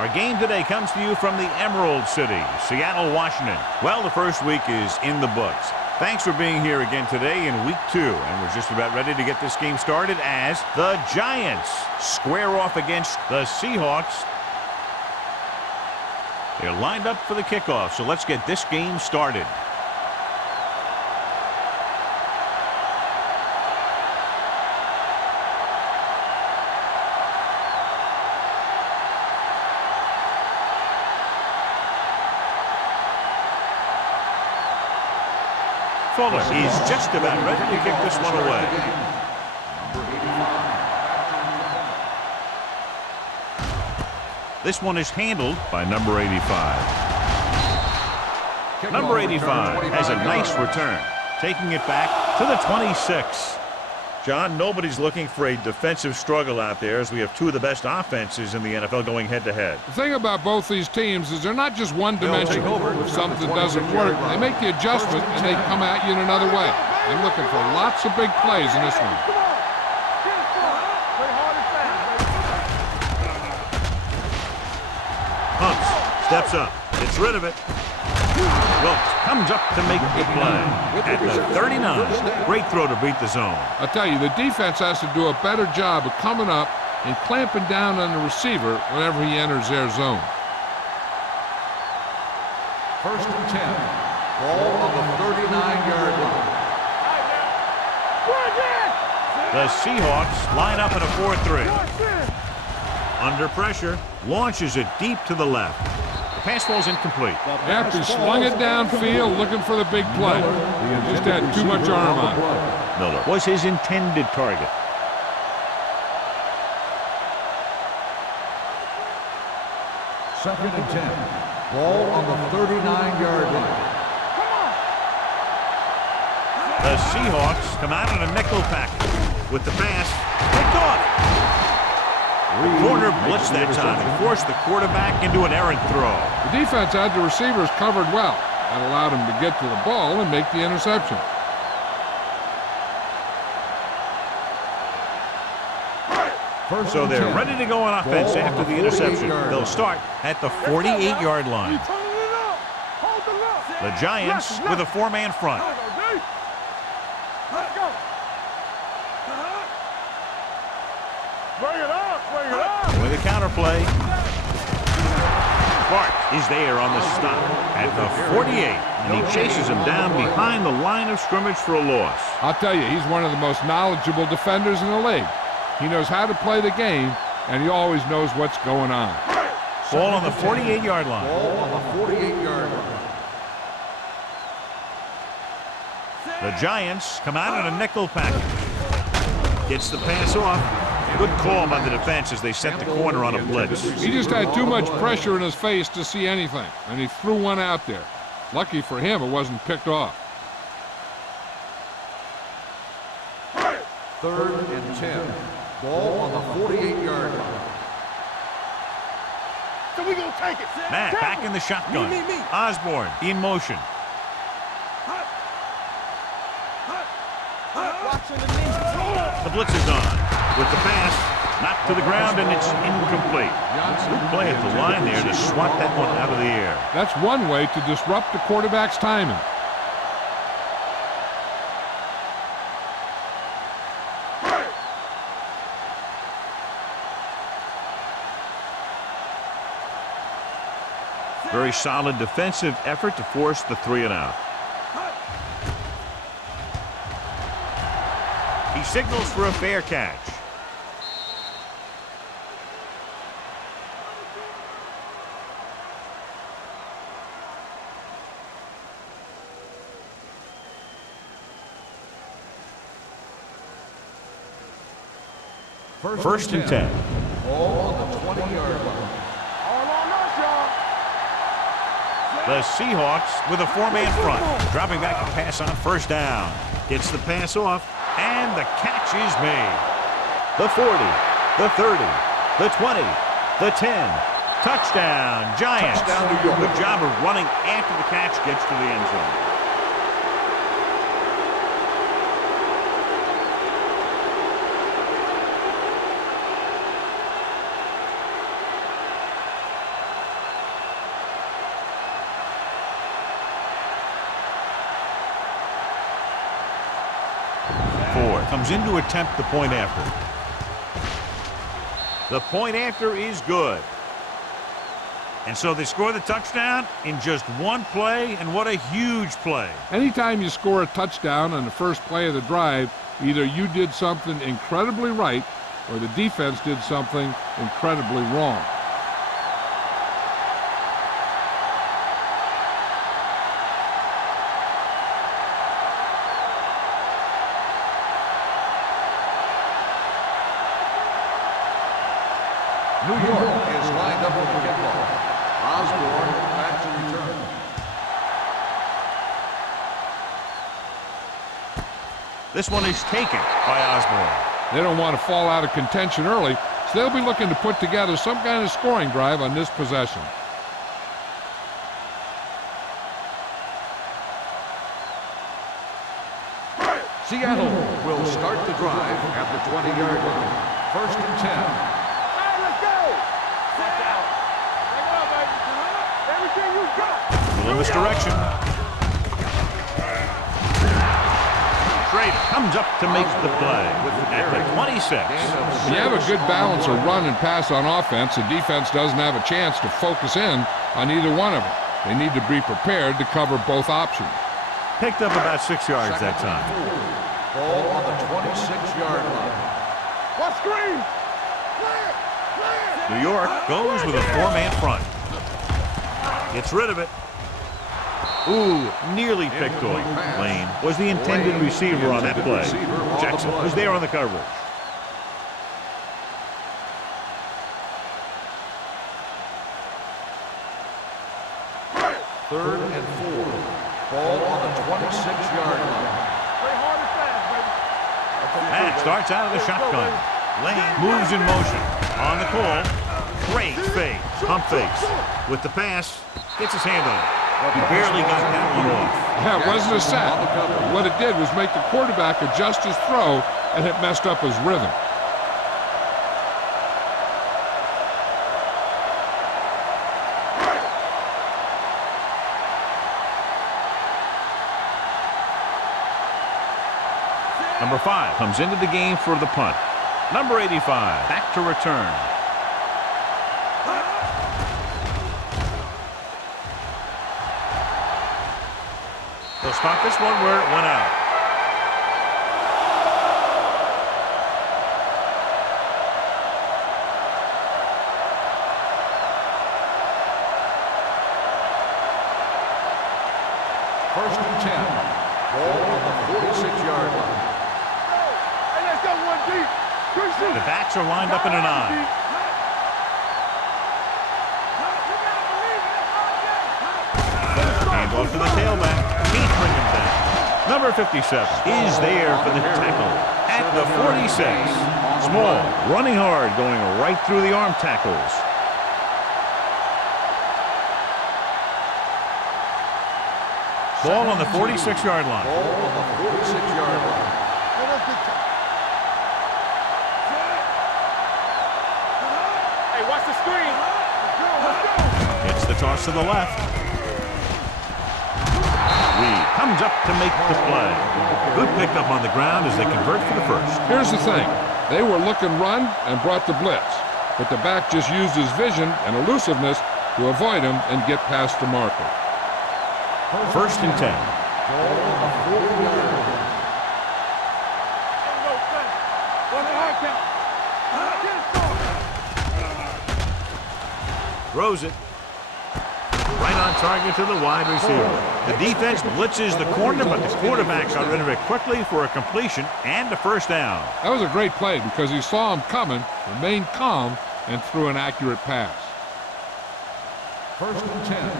Our game today comes to you from the Emerald City, Seattle, Washington. Well, the first week is in the books. Thanks for being here again today in week 2. And we're just about ready to get this game started as the Giants square off against the Seahawks. They're lined up for the kickoff, so let's get this game started. Fuller is just about ready to kick this one away. This one is handled by number 85. Number 85 has a nice return, taking it back to the 26. John, nobody's looking for a defensive struggle out there as we have two of the best offenses in the NFL going head-to-head. The thing about both these teams is they're not just one-dimensional. If something doesn't work, they make the adjustment and they come at you in another way. I'm looking for lots of big plays in this one. Pumps, steps up, gets rid of it. Wilkes comes up to make the play at the 39. Great throw to beat the zone. I'll tell you, the defense has to do a better job of coming up and clamping down on the receiver whenever he enters their zone. First and 10. Ball on the 39-yard line. The Seahawks line up in a 4-3. Under pressure, launches it deep to the left. The pass ball's incomplete. After he swung it downfield looking for the big play. He just had too much arm on it. Miller was his intended target. Second and 10. Ball on the 39-yard line. The Seahawks come out in a nickel package with the pass. Picked off. The corner blitzed that time and forced the quarterback into an errant throw. The defense had the receivers covered well. That allowed him to get to the ball and make the interception. So they're ready to go on offense after the interception. They'll start at the 48-yard line. The Giants with a 4-man front. With a counterplay. Bart is there on the stop at the 48, and he chases him down behind the line of scrimmage for a loss. I'll tell you, he's one of the most knowledgeable defenders in the league. He knows how to play the game, and he always knows what's going on. Ball on the 48-yard line. Ball on the 48-yard line. The Giants come out in a nickel package. Gets the pass off. Good call by the defense as they set the corner on a blitz. He just had too much pressure in his face to see anything, and he threw one out there. Lucky for him, it wasn't picked off. Third and 10. Ball on the 48-yard line. So we gonna take it. Matt back in the shotgun. Me. Osborne in motion. The blitz is on. With the pass, knocked to the ground, and it's incomplete. Good play at the line there to swat that one out of the air. That's one way to disrupt the quarterback's timing. Very solid defensive effort to force the 3-and-out. He signals for a fair catch. First and 10. Ball on the 20-yard line. The Seahawks with a 4-man front. Dropping back to pass on first down. Gets the pass off, and the catch is made. The 40, the 30, the 20, the 10. Touchdown, Giants. Touchdown, New York. Good job of running after the catch gets to the end zone. comes in to attempt the point after. The point after is good. And so they score the touchdown in just one play, and what a huge play. Anytime you score a touchdown on the first play of the drive, either you did something incredibly right or the defense did something incredibly wrong. New York is lined up with the kickoff. Osborne back to return. This one is taken by Osborne. They don't want to fall out of contention early, so they'll be looking to put together some kind of scoring drive on this possession. Seattle will start the drive at the 20-yard line. 1st and 10. In this direction. Schrader comes up to make the play at the 26. When you have a good balance of run and pass on offense, the defense doesn't have a chance to focus in on either one of them. They need to be prepared to cover both options. Picked up about 6 yards that time. Ball on the 26-yard line. What screen? New York goes with a four-man front. Gets rid of it. Ooh, nearly picked off. Lane was the intended receiver on that play. Jackson was there on the coverage. Third and 4. Ball on the 26-yard line. And starts out of the shotgun. Lane moves in motion. On the call. Great fake. Pump fakes. With the pass, gets his hand on it. He barely got that one off. Yeah, it wasn't a sack. What it did was make the quarterback adjust his throw, and it messed up his rhythm. Number 5 comes into the game for the punt. Number 85 back to return. They'll spot this one where it went out. First and 10. Ball on the 46-yard line. Hey, let's go one deep. The backs are lined up in an I. Hand off to the tailback. Can't bring him down. Number 57 is there for the tackle at the 46. Small, running hard, going right through the arm tackles. Ball on the 46-yard line. Ball on the 46-yard line. Hey, watch the screen. It's the toss to the left. Reed comes up to make the play. Good pickup on the ground as they convert for the first. Here's the thing. They were looking run and brought the blitz, but the back just used his vision and elusiveness to avoid him and get past the marker. First and 10. Ball on the 40-yard line. Throws it. Right on target to the wide receiver. The defense blitzes the corner, but the quarterback got rid of it quickly for a completion and a first down. That was a great play because he saw him coming, remained calm, and threw an accurate pass. First and 10.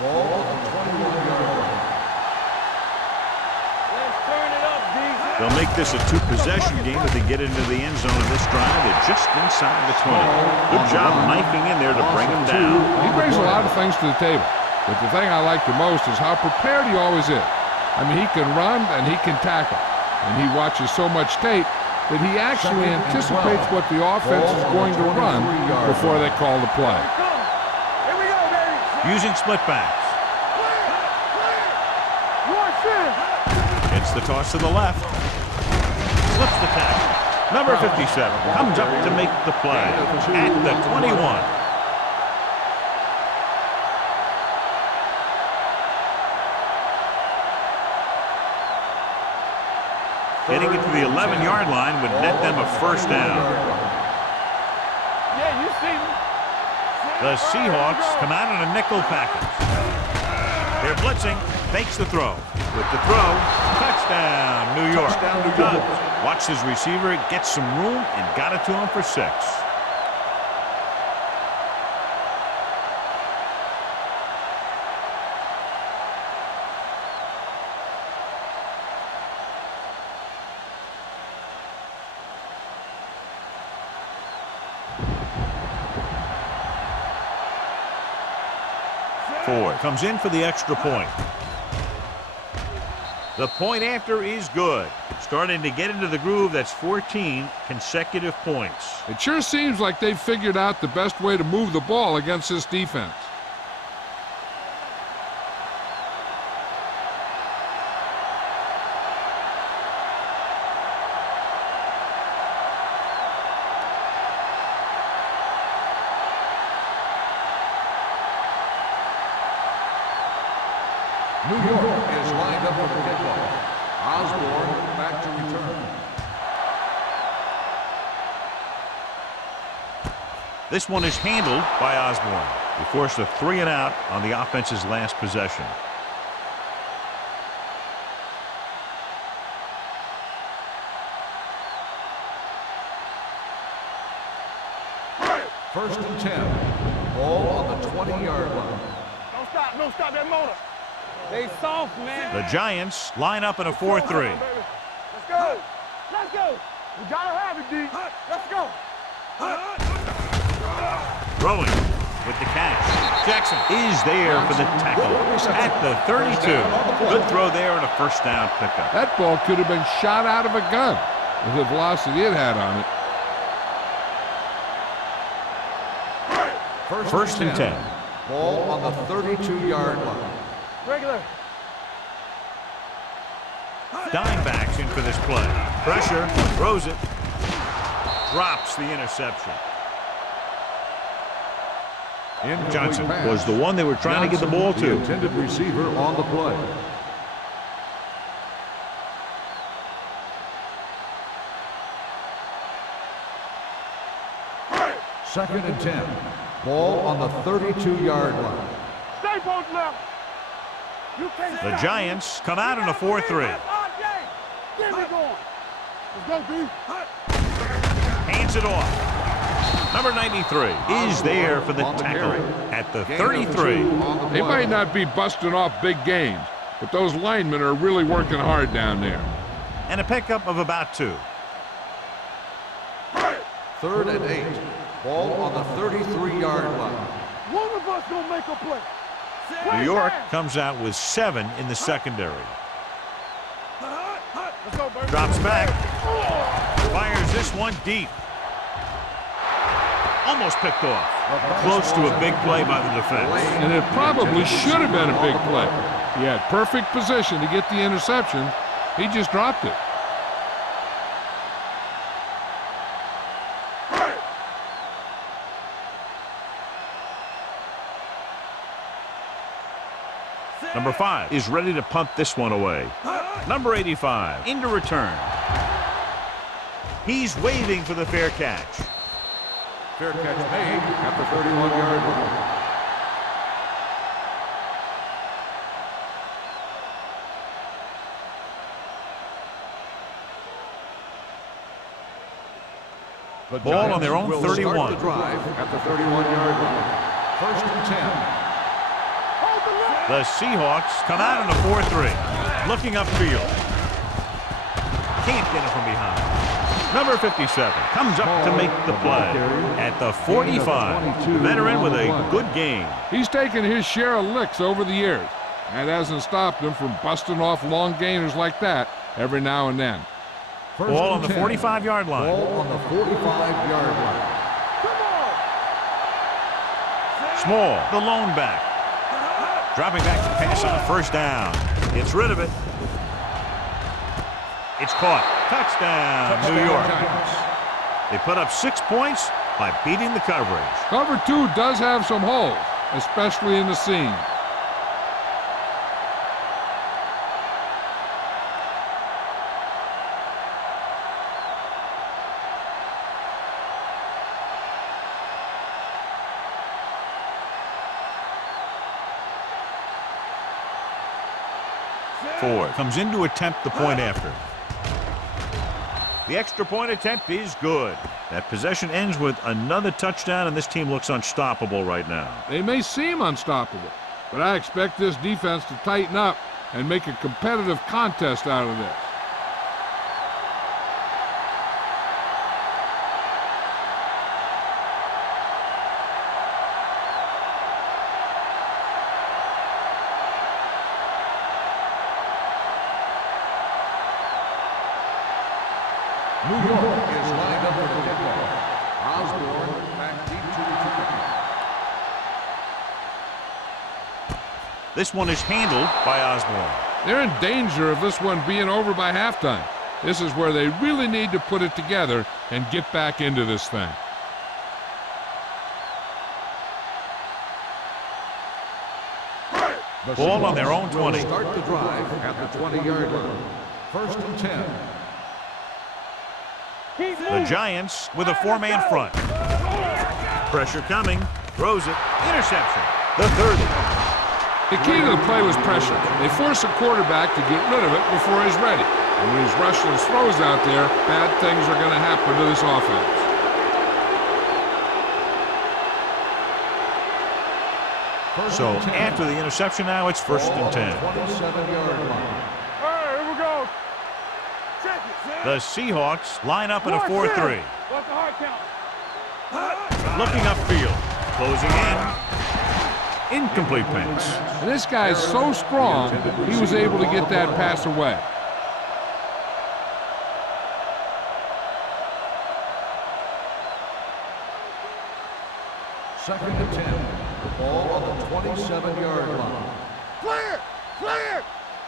Ball on the 21-yard line. Let's turn it up, D. They'll make this a two-possession game if they get into the end zone of this drive. They're just inside the 20. Good job knifing in there to bring him down. He brings a lot of things to the table, but the thing I like the most is how prepared he always is. I mean, he can run and he can tackle, and he watches so much tape that he actually anticipates what the offense is going to run before they call the play. Here we go, baby. Using split backs. Watch this. It's the toss to the left. flips the tackle. Number 57 comes up to make the play at the 21. Getting it to the 11-yard line would net them a first down. Yeah, you see me. The Seahawks come out in a nickel package. They're blitzing, fakes the throw. With the throw, touchdown, New York. Cubs. Watch his receiver, get some room, and got it to him for 6. Ford comes in for the extra point. The point after is good. Starting to get into the groove. That's 14 consecutive points. It sure seems like they've figured out the best way to move the ball against this defense. New York is lined up for the kickoff. Osborne back to return. This one is handled by Osborne. He forced a 3-and-out on the offense's last possession. First and 10. Ball on the 20-yard line. Don't stop that motor. They soft, man. The Giants line up in a 4-3. Let's go. Let's go. We gotta have it, D. Let's go. Throwing with the catch. Jackson is there for the tackle at the 32. Good throw there and a first down pickup. That ball could have been shot out of a gun with the velocity it had on it. First and 10. Ball on the 32-yard line. Regular. Dimebacks in for this play. Pressure, throws it, drops the interception. Johnson was the one they were trying to get the ball to. The intended receiver on the play. Second and 10. Ball on the 32-yard line. Stay post left. The Giants come out in a 4-3. Get me going. Let's go, B. Hands it off. Number 93 is there for the tackle at the 33. They might not be busting off big games, but those linemen are really working hard down there. And a pickup of about 2. Third and 8. Ball on the 33-yard line. One of us gonna make a play. New York comes out with 7 in the secondary. Let's go, baby. Drops back. Fires this one deep. Almost picked off. Close to a big play by the defense. And it probably should have been a big play. He had perfect position to get the interception. He just dropped it. Number 5 is ready to punt this one away. Number 85 into return. He's waving for the fair catch. Fair catch made at the 31-yard line. The Ball on their own will 31. Start the drive at the 31-yard line. First and 10. The Seahawks come out in a 4-3. Looking upfield. Can't get it from behind. Number 57 comes up to make the play at the 45. The veteran with a good game. He's taken his share of licks over the years. That hasn't stopped him from busting off long gainers like that every now and then. Ball on the 45-yard line. Ball on the 45-yard line. Small, the lone back. Dropping back to pass on first down. Gets rid of it. It's caught. Touchdown, New York. They put up 6 points by beating the coverage. Cover 2 does have some holes, especially in the seam. Ford comes in to attempt the point after. The extra point attempt is good. That possession ends with another touchdown, and this team looks unstoppable right now. They may seem unstoppable, but I expect this defense to tighten up and make a competitive contest out of this. New York is lined up with the football. Osborne back deep to the This one is handled by Osborne. They're in danger of this one being over by halftime. This is where they really need to put it together and get back into this thing. Ball on their own 20. Start the drive at the 20-yard line. 1st and 10. The Giants with a 4-man front. Pressure coming. Throws it. Interception. The 30. The key to the play was pressure. They force the quarterback to get rid of it before he's ready. And when he's rushing his throws out there, bad things are going to happen to this offense. So after the interception now, it's 1st and 10. 27-yard line. All right, here we go. Check it. The Seahawks line up in a 4-3. What's the hard count? Looking upfield. Closing in. Incomplete pass. And this guy's so strong, he was able to get that pass away. Second and 10. The ball on the 27-yard line. Clear! Clear!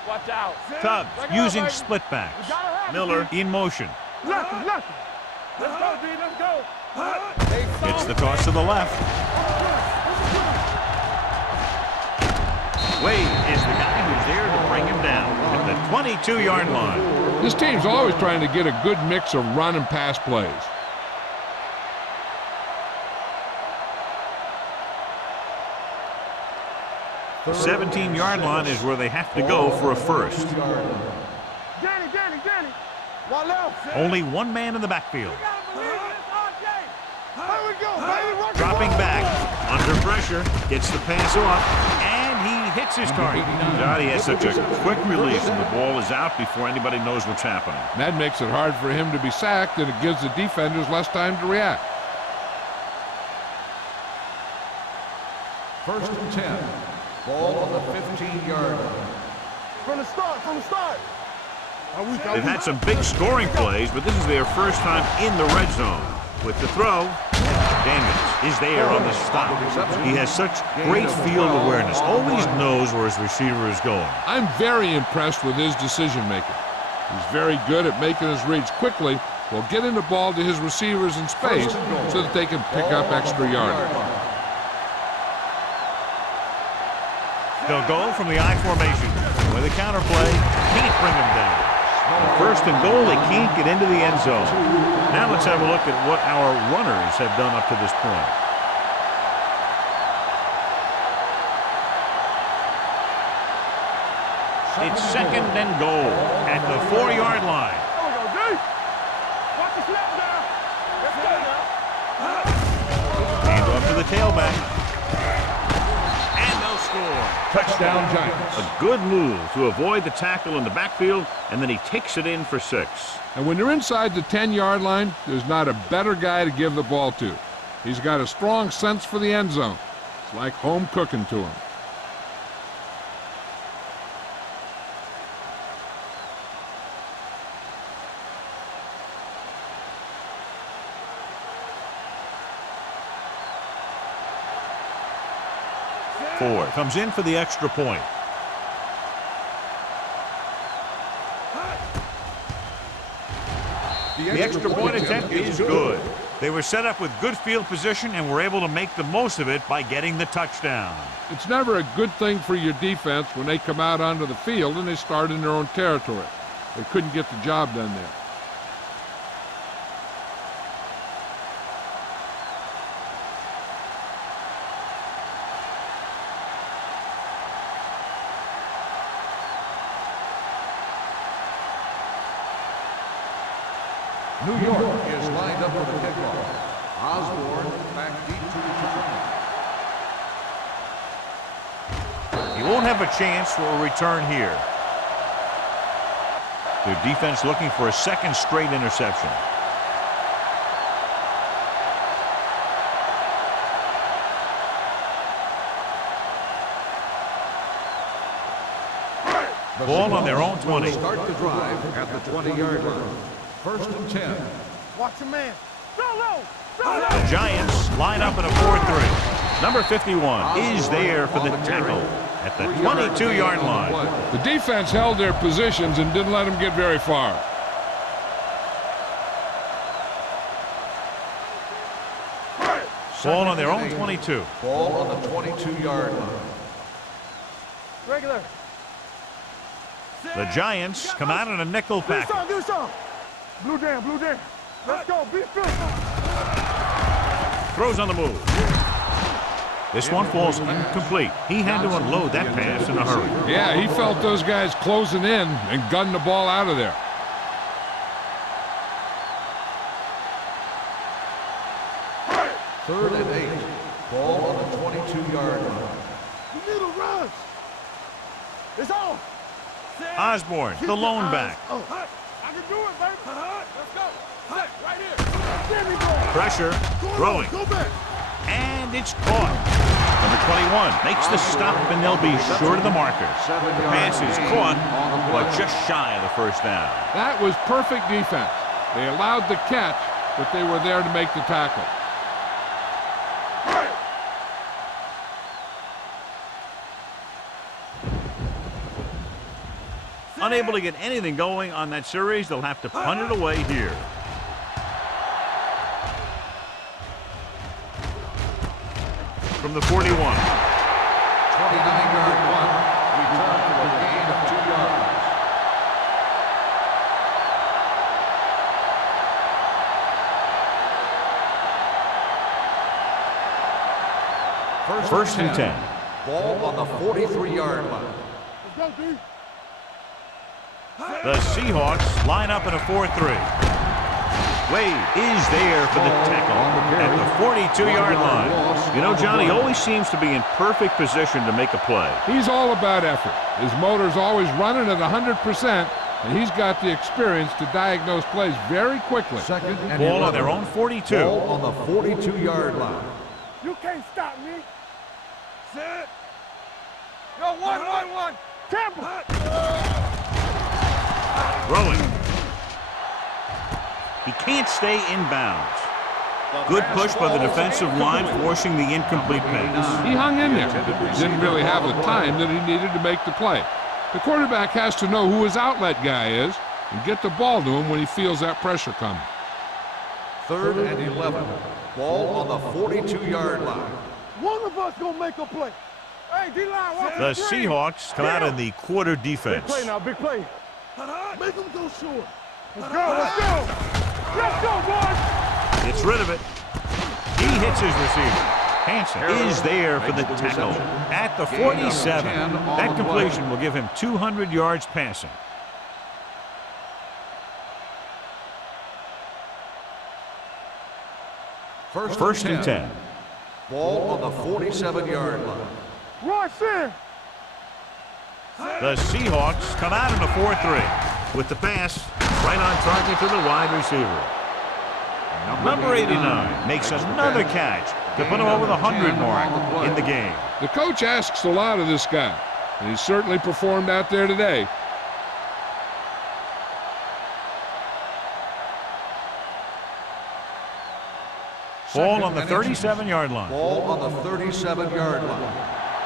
Watch out. Tubbs using split backs. Miller in motion. Lefty, lefty. Let's go, D. Let's go. It's the toss to the left. Wade is the guy who's there to bring him down at the 22-yard line. This team's always trying to get a good mix of run and pass plays. The 17-yard line is where they have to go for a first. Danny. One left. Only one man in the backfield. Here we go, baby. Dropping back, under pressure, gets the pass off, and he hits his target. God, he has such a quick release, and the ball is out before anybody knows what's happening. That makes it hard for him to be sacked, and it gives the defenders less time to react. 1st and 10. Ball on the 15-yard line. From the start. They've had some big scoring plays, but this is their first time in the red zone. With the throw, Daniels is there on the stop. He has such great field awareness, always knows where his receiver is going. I'm very impressed with his decision-making. He's very good at making his reads quickly while getting the ball to his receivers in space so that they can pick up extra yardage. They'll go from the I formation. With a counterplay, can't bring him down. On 1st and goal, they can't get into the end zone. Now let's have a look at what our runners have done up to this point. It's 2nd and goal at the 4-yard line. There we go, D. Watch the snap now. Let's go now. Hand off to the tailback. And they'll score. Touchdown, Giants. A good move to avoid the tackle in the backfield, and then he takes it in for 6. And when you're inside the 10-yard line, there's not a better guy to give the ball to. He's got a strong sense for the end zone. It's like home cooking to him. Ford comes in for the extra point. The extra point attempt is good. They were set up with good field position and were able to make the most of it by getting the touchdown. It's never a good thing for your defense when they come out onto the field and they start in their own territory. They couldn't get the job done there. New York is lined up for the kickoff. Osborne back deep to return. He won't have a chance for a return here. Their defense looking for a second straight interception. Ball on their own 20. Start the drive at the 20-yard line. 1st and 10. Watch your man. Go low. The Giants line up in a 4-3. Number 51 is there for the tackle at the 22-yard line. The defense held their positions and didn't let them get very far. Ball on their own 22. Ball on the 22-yard line. Regular. The Giants come out in a nickel package. Do some. Blue down, blue down. Let's go. Be fit. Throws on the move. This one falls incomplete. He had to unload that pass in a hurry. Yeah, he felt those guys closing in and gunned the ball out of there. Third and 8. Ball on the 22-yard line. You need a rush. It's on. Osborne, the lone back. I can do it, baby. Let's go. Right here. There we go. Pressure, throwing, Go back. and it's caught. Number 21 makes the stop, and they'll be short of the marker. The pass is caught, but just shy of the first down. That was perfect defense. They allowed the catch, but they were there to make the tackle. Unable to get anything going on that series, they'll have to punt it away here. From the 41. 29-yard punt. Return for a gain of 2 yards. First and 10. Ball on the 43-yard line. Let's go, D. The Seahawks line up in a 4-3. Wade is there for the tackle at the 42-yard line. You know, Johnny always seems to be in perfect position to make a play. He's all about effort. His motor's always running at 100%, and he's got the experience to diagnose plays very quickly. Second and Ball on 11. their own 42. Ball on the 42-yard line. You can't stop me. Sit. Yo, one. Campbell. Throwing. He can't stay in bounds. Good push by the defensive line, forcing the incomplete pass. He hung in there. Didn't really have the time that he needed to make the play. The quarterback has to know who his outlet guy is and get the ball to him when he feels that pressure coming. Third and 11. Ball on the 42-yard line. One of us gonna make a play. Hey, D-line, watch The screen. Seahawks come out in the quarter defense. Big play now, big play. Make him go short. Let's go. Let's go, boys. Gets rid of it. He hits his receiver. Hansen is there for the tackle at the 47. That completion will give him 200 yards passing. First and 10. Ball on the 47-yard line. Rush in. The Seahawks come out in a 4-3 with the pass right on target to the wide receiver. Number 89 makes another catch to put him over the 100 mark in the game. The coach asks a lot of this guy, and he certainly performed out there today. Ball on the 37-yard line. Ball on the 37-yard line.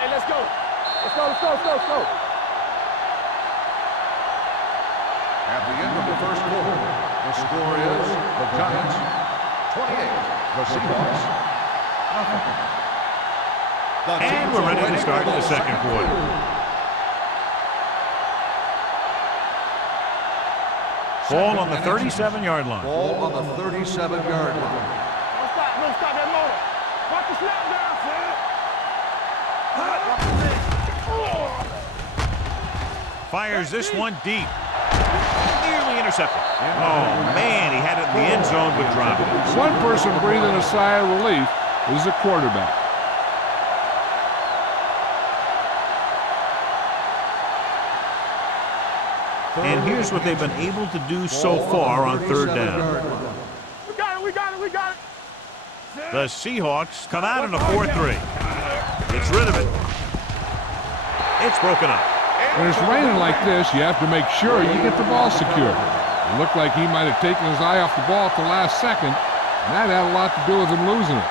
Hey, let's go. Let's go. At the end of the first quarter, The score is the Giants 28, the Seahawks nothing. And we're ready to start the second quarter. Ball on the 37-yard line. Ball on the 37-yard line. No stop that motor. Watch the snap down, Fires this one deep. Nearly intercepted. Oh, man, he had it in the end zone but dropped it. One person breathing a sigh of relief is the quarterback. And here's what they've been able to do so far on third down. We got it. The Seahawks come out in a 4-3. Gets rid of it. It's broken up. When it's raining like this, you have to make sure you get the ball secured. It looked like he might have taken his eye off the ball at the last second, and that had a lot to do with him losing it.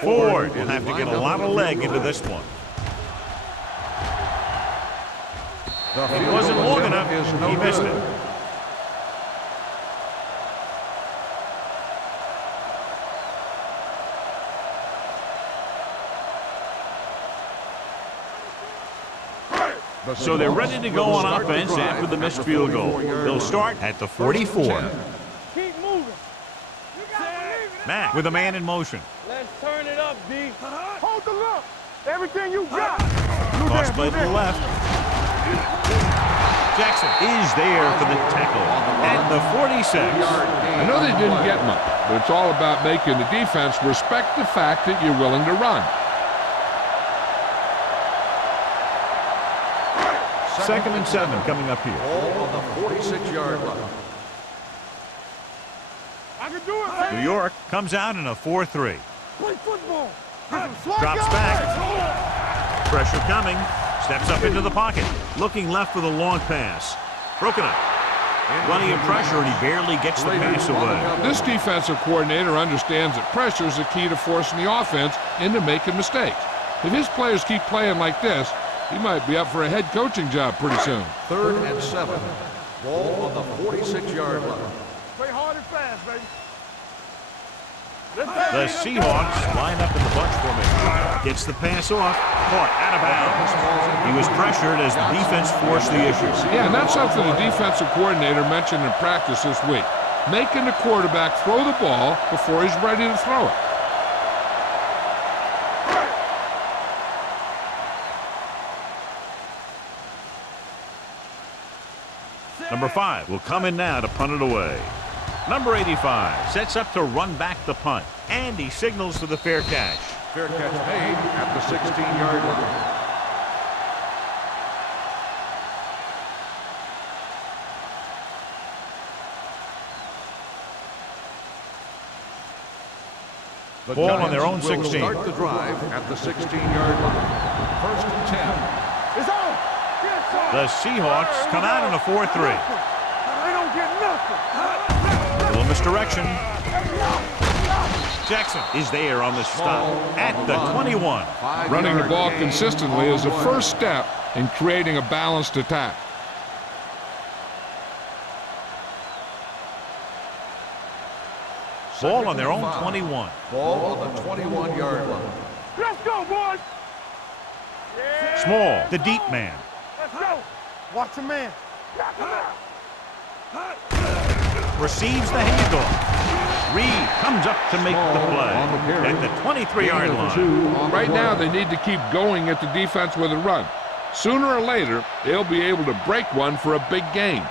Ford will have to get a lot of leg into this one. It wasn't long enough. He missed it. So they're ready to go on offense after the missed field goal. They'll start at the 44. Keep moving. You gotta believe it. Matt with a man in motion. Let's turn it up, D. Hold the look. Everything you got. Toss play to the left. Jackson is there for the tackle at the 46. I know they didn't get much, but it's all about making the defense respect the fact that you're willing to run. Second and 7 coming up here. Ball on the 46-yard line. I can do it, baby. New York comes out in a 4-3. Play football. Drops back. Pressure coming. Steps up into the pocket. Looking left for the long pass. Broken up. Plenty of pressure, and he barely gets the pass away. This defensive coordinator understands that pressure is the key to forcing the offense into making mistakes. If his players keep playing like this, he might be up for a head coaching job pretty soon. 3rd and 7. Ball on the 46-yard line. Play hard and fast, baby. The Seahawks line up in the bunch formation. Gets the pass off. Caught out of bounds. He was pressured as the defense forced the issue. Yeah, and that's something the defensive coordinator mentioned in practice this week. Making the quarterback throw the ball before he's ready to throw it. Number 5 will come in now to punt it away. Number 85 sets up to run back the punt, and he signals for the fair catch. Fair catch made at the 16-yard line. The Ball on Giants their own will 16. Start the drive at the 16-yard line. 1st and 10. It's on. Yes, sir. The Seahawks come out in a 4-3. They don't get nothing. A little misdirection. Jackson is there on the stop at the 21. Running the ball consistently is the first step in creating a balanced attack. Ball on their own 21. Ball on the 21-yard line. Let's go, boys. Yeah. Small, the deep man. Let's go. Watch the man. Receives the handoff. Reed comes up to make the play at the 23-yard line. Right now, they need to keep going at the defense with a run. Sooner or later, they'll be able to break one for a big gain.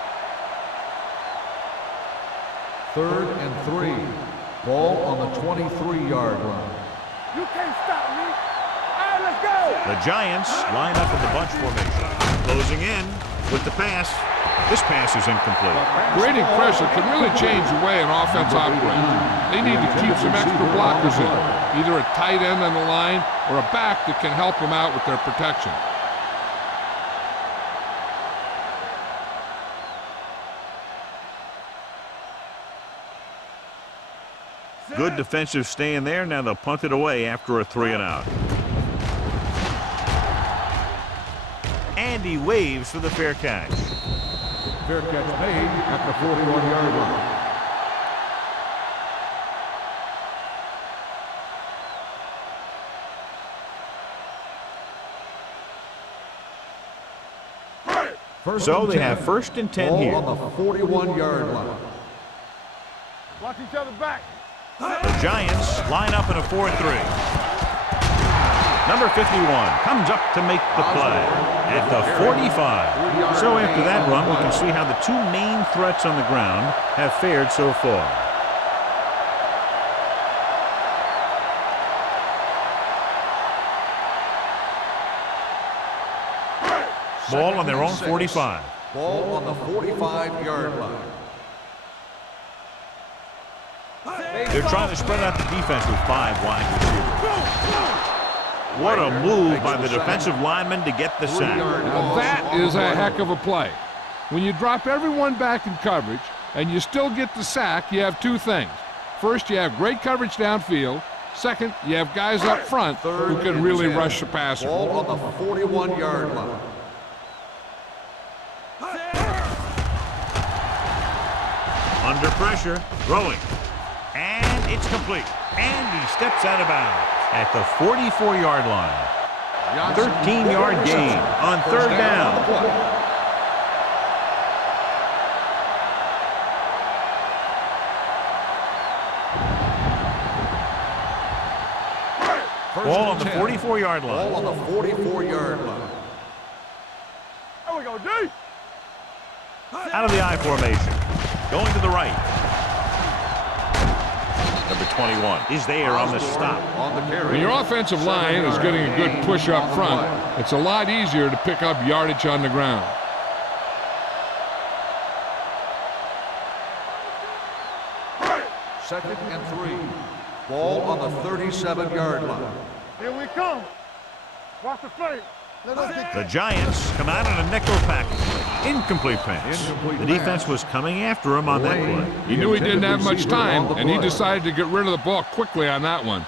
3rd and 3. Ball on the 23-yard line. You can't stop me. All right, let's go. The Giants line up in the bunch formation. Closing in with the pass. This pass is incomplete. Creating pressure can really change the way an offense operates. They need to keep some extra blockers in, either a tight end on the line or a back that can help them out with their protection. Good defensive stand there. Now they'll punt it away after a 3-and-out. And he waves for the fair catch. Fair catch made at the 41-yard line. So they have 1st and 10 here. On the 41-yard line. Watch each other back. The Giants line up in a 4-3. Number 51 comes up to make the play at the 45. So after that run, we can see how the two main threats on the ground have fared so far. Ball on their own 45. Ball on the 45-yard line. They're trying to spread out the defense with 5 wide receivers. What a move by the defensive lineman to get the sack. Now that is a heck of a play. When you drop everyone back in coverage and you still get the sack, you have 2 things. First, you have great coverage downfield. Second, you have guys up front who can really rush the passer. Ball on the 41-yard line. Under pressure, throwing. And it's complete. And he steps out of bounds at the 44-yard line. 13-yard gain on 3rd down. Ball on the 44-yard line. Ball on the 44-yard line. There we go, D. Out of the I formation. Going to the right. Number 21 is there on the stop. When your offensive line is getting a good push up front, it's a lot easier to pick up yardage on the ground. Second and 3. Ball on the 37-yard line. Here we come. Watch the play. The Giants come out in a nickel package. Incomplete pass. The defense was coming after him on that play. He knew he didn't have much time, and he decided to get rid of the ball quickly on that one.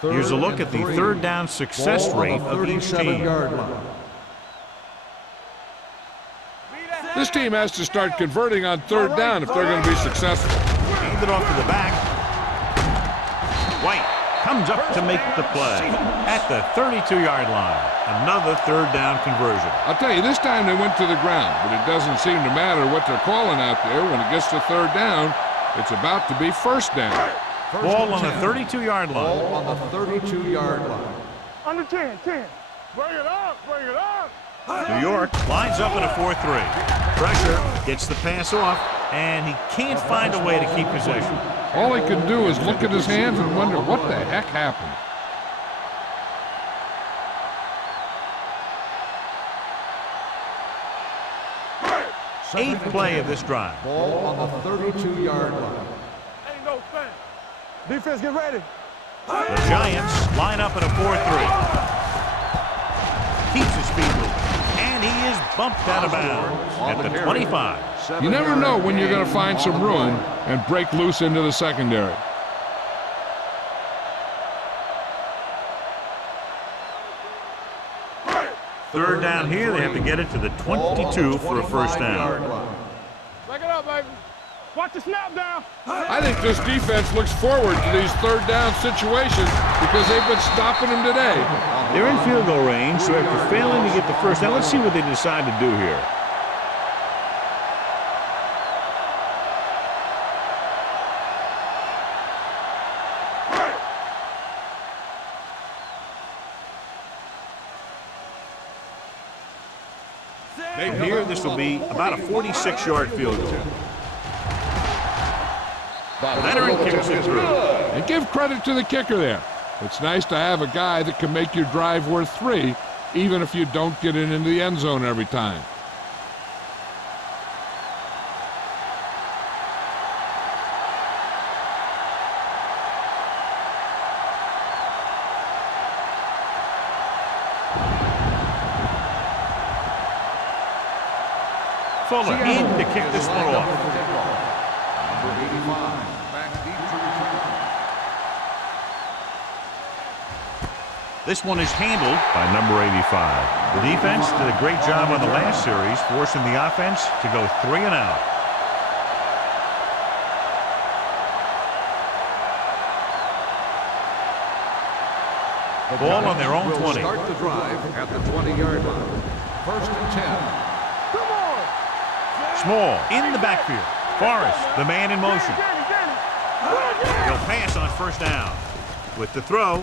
Here's a look at the 3rd down success rate of each team. This team has to start converting on 3rd down if they're going to be successful. Hand it off to the back. White comes up to make the play at the 32-yard line. Another 3rd down conversion. I'll tell you, this time they went to the ground, but it doesn't seem to matter what they're calling out there. When it gets to 3rd down, it's about to be 1st down. Ball on the 32-yard line. Ball on the 32-yard line. Under 10, 10. Bring it up, bring it up. New York lines up in a 4-3. Pressure gets the pass off, and he can't find a way to keep possession. All he can do is look at his hands and wonder what the heck happened. Eighth play of this drive. Ball on the 32-yard line. Ain't no thing. Defense, get ready. The Giants line up in a 4-3. Keeps his speed moving, and he is bumped out of bounds at the 25. You never know when you're going to find some room and break loose into the secondary. Third down here, they have to get it to the 22 for a 1st down. Back it up, baby. Watch the snap down. I think this defense looks forward to these 3rd down situations because they've been stopping them today. They're in field goal range, so after failing to get the 1st down, let's see what they decide to do here. Here, this will be about a 46-yard field goal. Veteran kicks it through. And give credit to the kicker there. It's nice to have a guy that can make your drive worth 3, even if you don't get it into the end zone every time. Fuller in to kick this one off. Number 85, back deep to return. This one is handled by number 85. The defense did a great job on the last series, forcing the offense to go 3 and out. Ball on their own 20. Start the drive at the 20-yard line. First and 10. Come on. Small in the backfield. Forrest, the man in motion. He'll pass on first down. With the throw,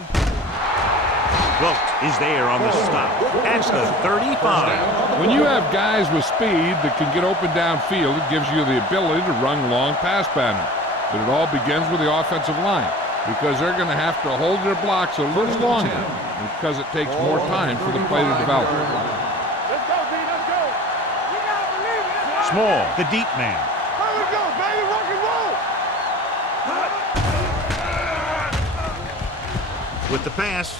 Vogt is there on the stop at the 35. When you have guys with speed that can get open downfield, it gives you the ability to run long pass patterns. But it all begins with the offensive line, because they're going to have to hold their blocks a little longer because it takes more time for the play to develop. Let's go, D. Let's go. You gotta believe it. Small, the deep man. Here we go, baby. Rock and roll. With the pass,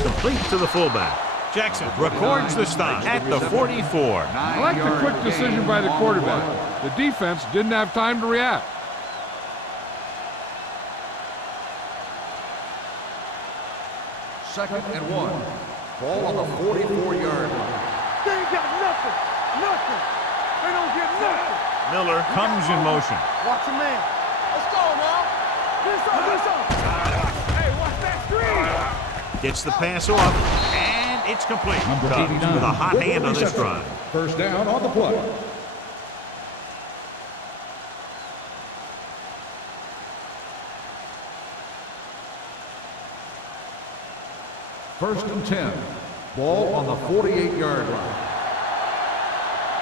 complete to the fullback. Jackson records the stop at the 44. I like the quick decision by the quarterback. The defense didn't have time to react. Second and 1. Ball on the 44-yard line. They ain't got nothing. Nothing. They don't get nothing. Miller comes in motion. Watch your man. Let's go now. This up. Hey, watch that screen. Gets the pass off, and it's complete. Cubs with a hot hand on this drive. First down on the play. First and 10. Ball on the 48-yard line.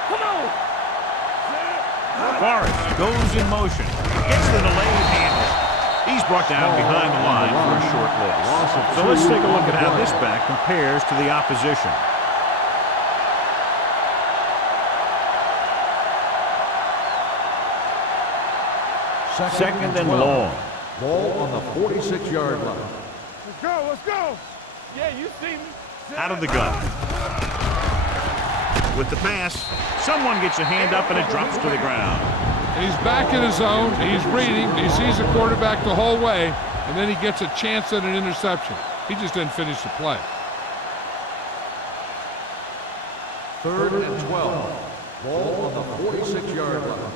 Come on. Forrest goes in motion. Gets the delayed handle. He's brought down behind the line for a short loss. So let's take a look at how this back compares to the opposition. Second and long. Ball on the 46-yard line. Let's go. Let's go. Yeah, you see me. Out of the gun. With the pass, someone gets a hand up and it drops to the ground. He's back in his zone. He's reading. He sees the quarterback the whole way, and then he gets a chance at an interception. He just didn't finish the play. Third and 12. Ball on the 46-yard line.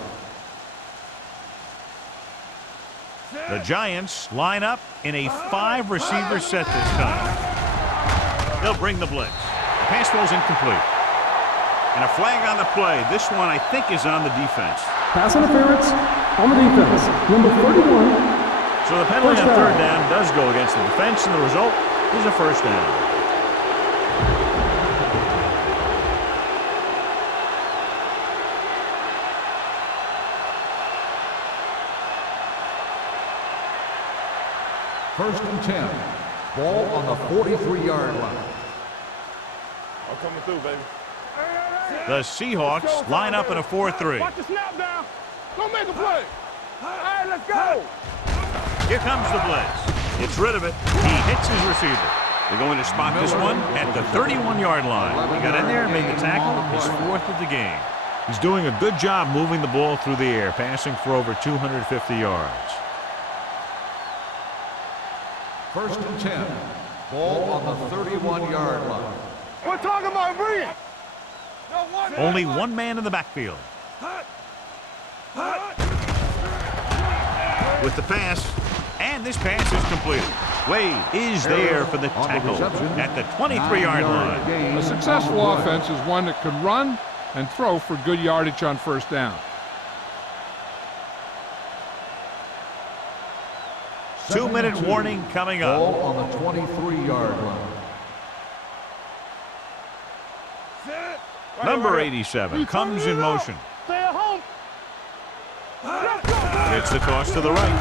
The Giants line up in a 5-receiver set this time. They'll bring the blitz. The pass falls incomplete. And a flag on the play. This one, I think, is on the defense. Pass interference on the defense. Number 31. So the penalty on third down does go against the defense, and the result is a first down. First and 10. Ball on the 43-yard line. I'm coming through, baby. The Seahawks line up in a 4-3. Watch the snap down. Don't make a play. All right, let's go. Here comes the blitz. Gets rid of it. He hits his receiver. They're going to spot this one at the 31-yard line. He got in there and made the tackle, his 4th of the game. He's doing a good job moving the ball through the air, passing for over 250 yards. First and 10. Ball on the 31-yard line. We're talking about Brian. Only one man in the backfield. With the pass, and this pass is completed. Wade is there for the tackle at the 23-yard line. A successful offense is one that can run and throw for good yardage on first down. 2-minute warning coming up. Ball on the 23-yard line. Number 87 comes in motion. Stay at home. Gets the toss to the right.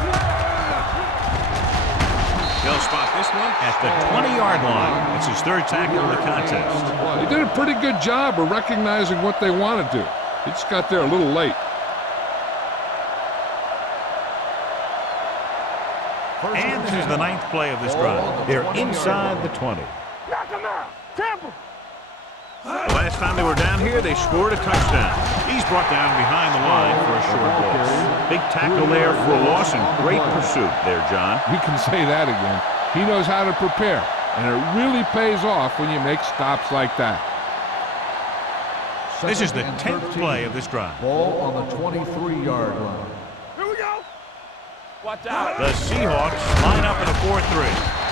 They'll spot this one at the 20-yard line. It's his 3rd tackle of the contest. They did a pretty good job of recognizing what they wanted to. He just got there a little late. And this is the 9th play of this drive. They're inside the 20. Knock him out. Tampa. The last last time they were down here, they scored a touchdown. He's brought down behind the line for a short loss. Big tackle there for a loss and great pursuit there, John. You can say that again. He knows how to prepare, and it really pays off when you make stops like that. This is the 10th play of this drive. Ball on the 23-yard line. Here we go. Watch out. The Seahawks line up in a 4-3.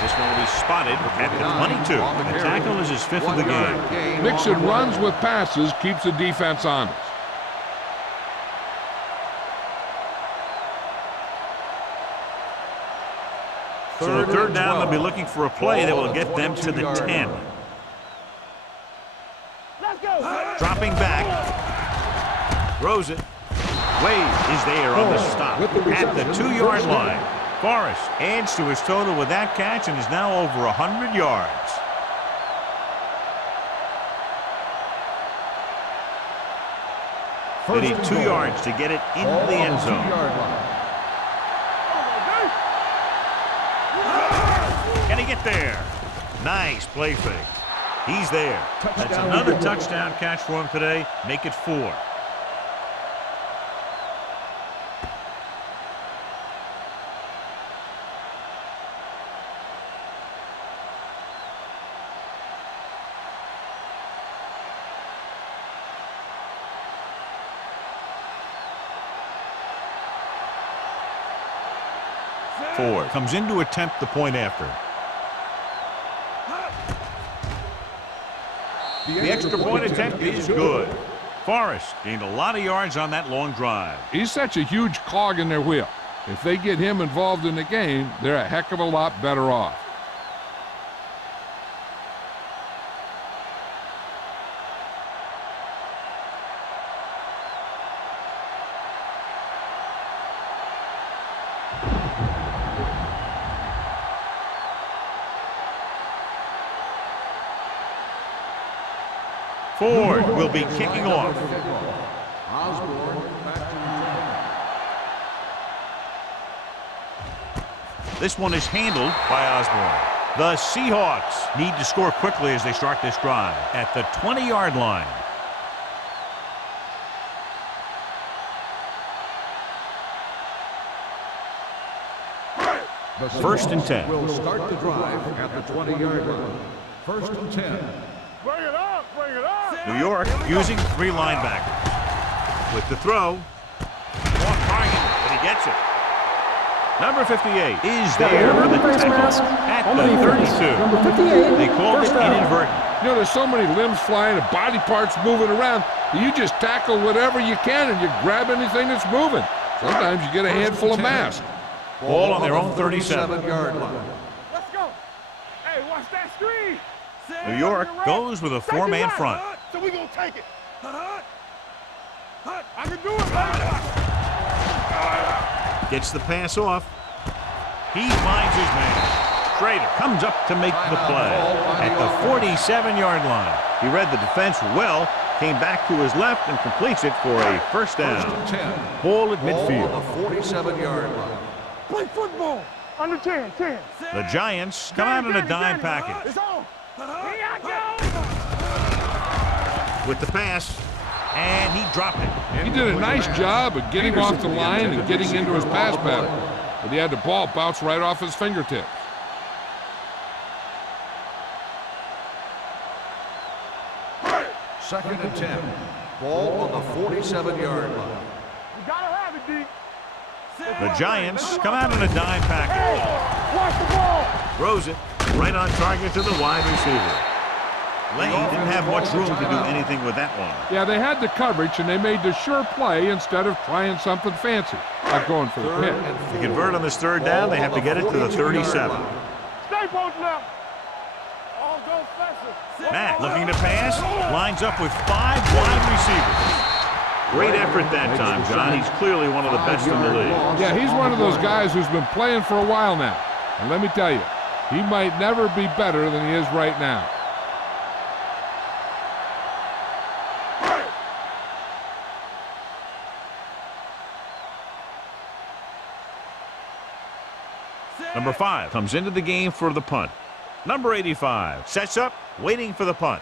This one will be spotted at the 22. The tackle is his 5th of the game. Mixing runs with passes keeps the defense honest. So the third down, they'll be looking for a play that will get them to the 10. Let's go. Dropping back. Throws it. Wade is there on the stop at the 2-yard line. Forrest adds to his total with that catch and is now over 100 yards. They need 2 yards to get it into the end zone. Can he get there? Nice play fake. He's there. That's another touchdown catch for him today. Make it 4. Comes in to attempt the point after. The extra point attempt is good. Forrest gained a lot of yards on that long drive. He's such a huge cog in their wheel. If they get him involved in the game, they're a heck of a lot better off. Ford will be kicking off. This one is handled by Osborne. The Seahawks need to score quickly as they start this drive at the 20-yard line. First and 10. Will start the drive at the 20-yard line. First and 10. Bring it up. Bring it up. New York using 3 linebackers. With the throw. Off target, but he gets it. Number 58 is there for the tackle at the 32. Number 58. They called it First down. inadvertent. You know, there's so many limbs flying and body parts moving around. You just tackle whatever you can and you grab anything that's moving. Sometimes you get a handful of mass. Ball on their own 37-yard line. Let's go. Hey, watch that screen. New York goes with a 4-man front. So we gonna take it. I can do it, baby. Gets the pass off. He finds his man. Schrader comes up to make the play at the 47-yard line. He read the defense well, came back to his left and completes it for a first down. Ball at midfield. Ball on the 47-yard line. Play football. Under 10. The Giants come out in a dime package. It's on. Here I go. With the pass, and he dropped it. He did a nice job of getting off the line and getting into his pass pattern, but he had the ball bounce right off his fingertips. Second and 10. Ball on the 47-yard line. You gotta have it, D. The Giants come out in a dime package. Watch the ball. Throws it right on target to the wide receiver. Lane didn't have much room to do anything with that one. Yeah, they had the coverage, and they made the sure play instead of trying something fancy, like going for the pick. To convert on this third down, they have to get it to the 37. Stay posted up. All go special. Matt looking to pass, lines up with 5 wide receivers. Great effort that time, John. He's clearly one of the best in the league. Yeah, he's one of those guys who's been playing for a while now. And let me tell you, he might never be better than he is right now. Number 5 comes into the game for the punt. Number 85 sets up, waiting for the punt.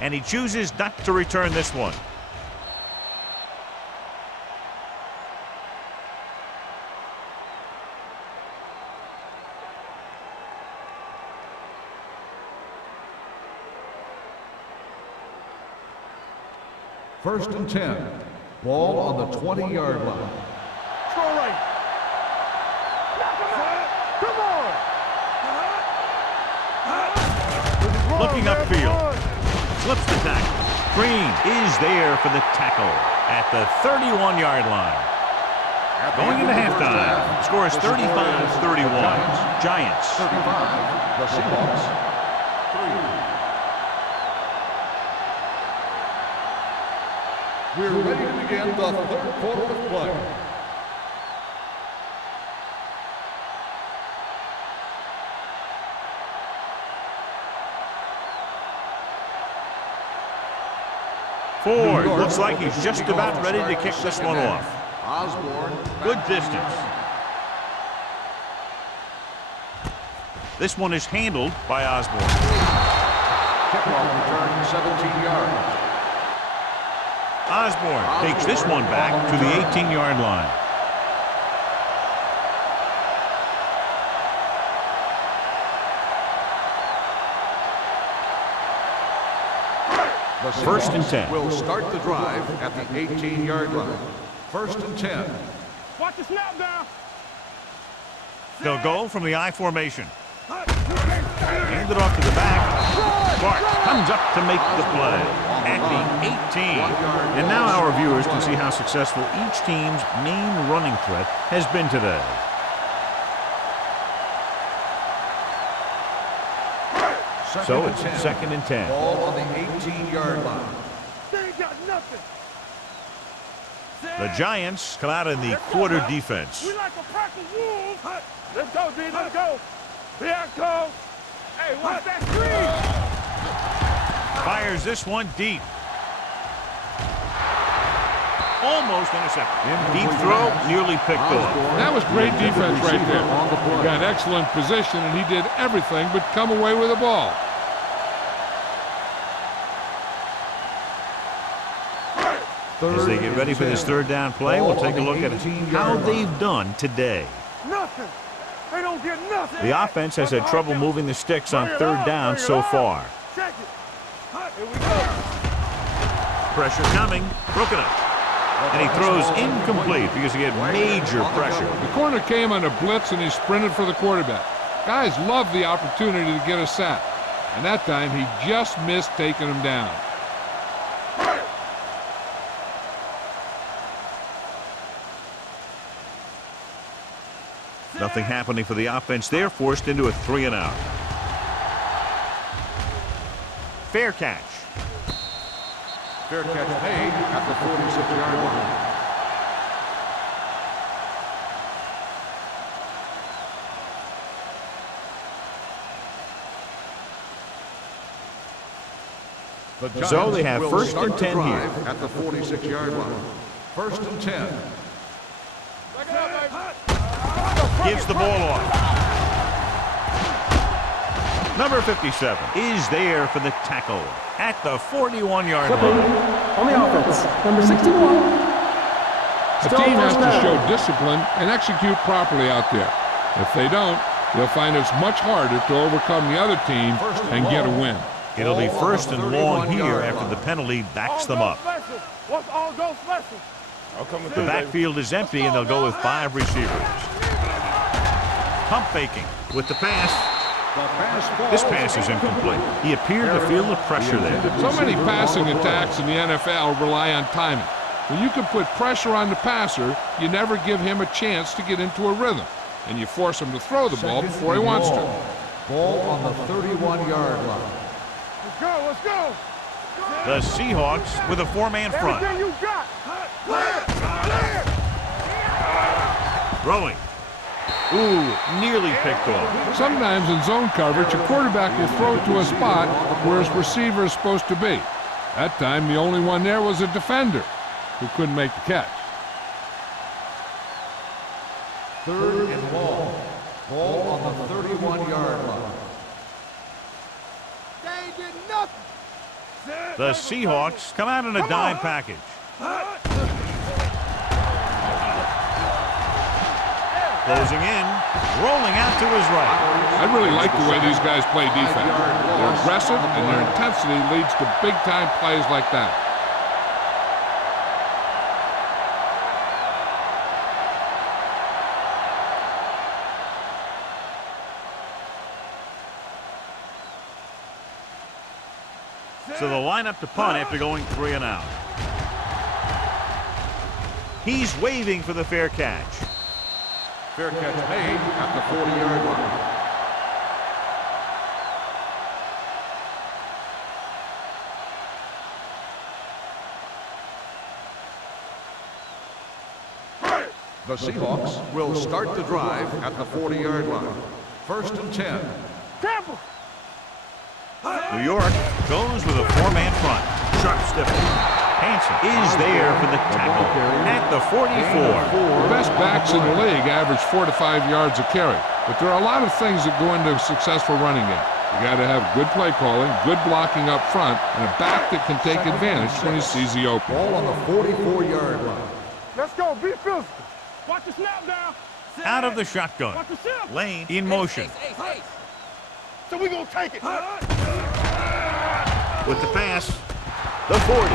And he chooses not to return this one. First and 10. Ball on the 20-yard line. Throw right. Come on. Looking upfield. Slips the tackle. Green is there for the tackle at the 31-yard line. Going into halftime, the score is 35-31. Giants. 35, the Seahawks, 3. We're ready to begin the third quarter of play. Ford looks like he's just about ready to kick this one off. Osborne. Good distance. This one is handled by Osborne. Kickoff return 17 yards. Osborne takes this one back to the 18-yard line. First and 10. Will start the drive at the 18-yard line. First and 10. Watch the snap down. They'll go from the I formation. Hand it off to the back. Clark comes up to make the play at the 18. And now our viewers can see how successful each team's main running threat has been today. So it's second and 10. Ball on the 18-yard line. They ain't got nothing. The Giants come out in the quarter defense. We like a pack of wolves. Let's go, D. Let's go. Here I go. Hey, watch that screen. Fires this one deep. Almost intercepted. Deep throw, nearly picked off. That was great defense right there. He got excellent position, and he did everything but come away with the ball. As they get ready for this third down play, we'll take a look at how they've done today. Nothing. They don't get nothing. The offense has had trouble moving the sticks on third down so far. Check it. Here we go. Pressure coming, broken up. And he throws incomplete because he had major pressure. The corner came on a blitz, and he sprinted for the quarterback. Guys love the opportunity to get a sack. And that time, he just missed taking him down. Nothing happening for the offense there, forced into a 3-and-out. Fair catch. Fair catch made at the 46-yard line. So they have first and 10 here. At the 46-yard line. First and 10. Gives the ball off. Number 57 is there for the tackle at the 41-yard line. On the offense, number 61. The team has to show discipline and execute properly out there. If they don't, they'll find it's much harder to overcome the other team and get a win. It'll be first and long here after the penalty backs them up. What's all go special? The backfield is empty, and they'll go with 5 receivers. Pump faking with the pass. This pass is incomplete. He appeared to feel the pressure there. So many passing attacks in the NFL rely on timing. When you can put pressure on the passer, you never give him a chance to get into a rhythm, and you force him to throw the ball before he wants to. Ball on the 31-yard line. Let's go, let's go. The Seahawks with a 4-man front. Everything you got. Throwing. Ooh, nearly picked off. Sometimes in zone coverage, a quarterback will throw to a spot where his receiver is supposed to be. That time, the only one there was a defender who couldn't make the catch. Third and long. Ball on the 31-yard line. The Seahawks come out in a dime package. Closing in, rolling out to his right. I really like the way these guys play defense. They're aggressive, and their intensity leads to big-time plays like that. So the lineup to punt after going 3 and out. He's waving for the fair catch. Fair catch made at the 40-yard line. The Seahawks will start the drive at the 40-yard line. 1st and 10. Tampa. New York goes with a 4-man front. Sharp stiff. Hanson is there for the tackle at the 44. The best backs in the league average 4 to 5 yards a carry. But there are a lot of things that go into a successful running game. You got to have good play calling, good blocking up front, and a back that can take advantage when he sees the opening. Ball on the 44-yard line. Let's go. Be physical. Watch the snap down. Out of the shotgun. Watch the shift. Lane in motion. So we gonna take it. With the pass, the 40.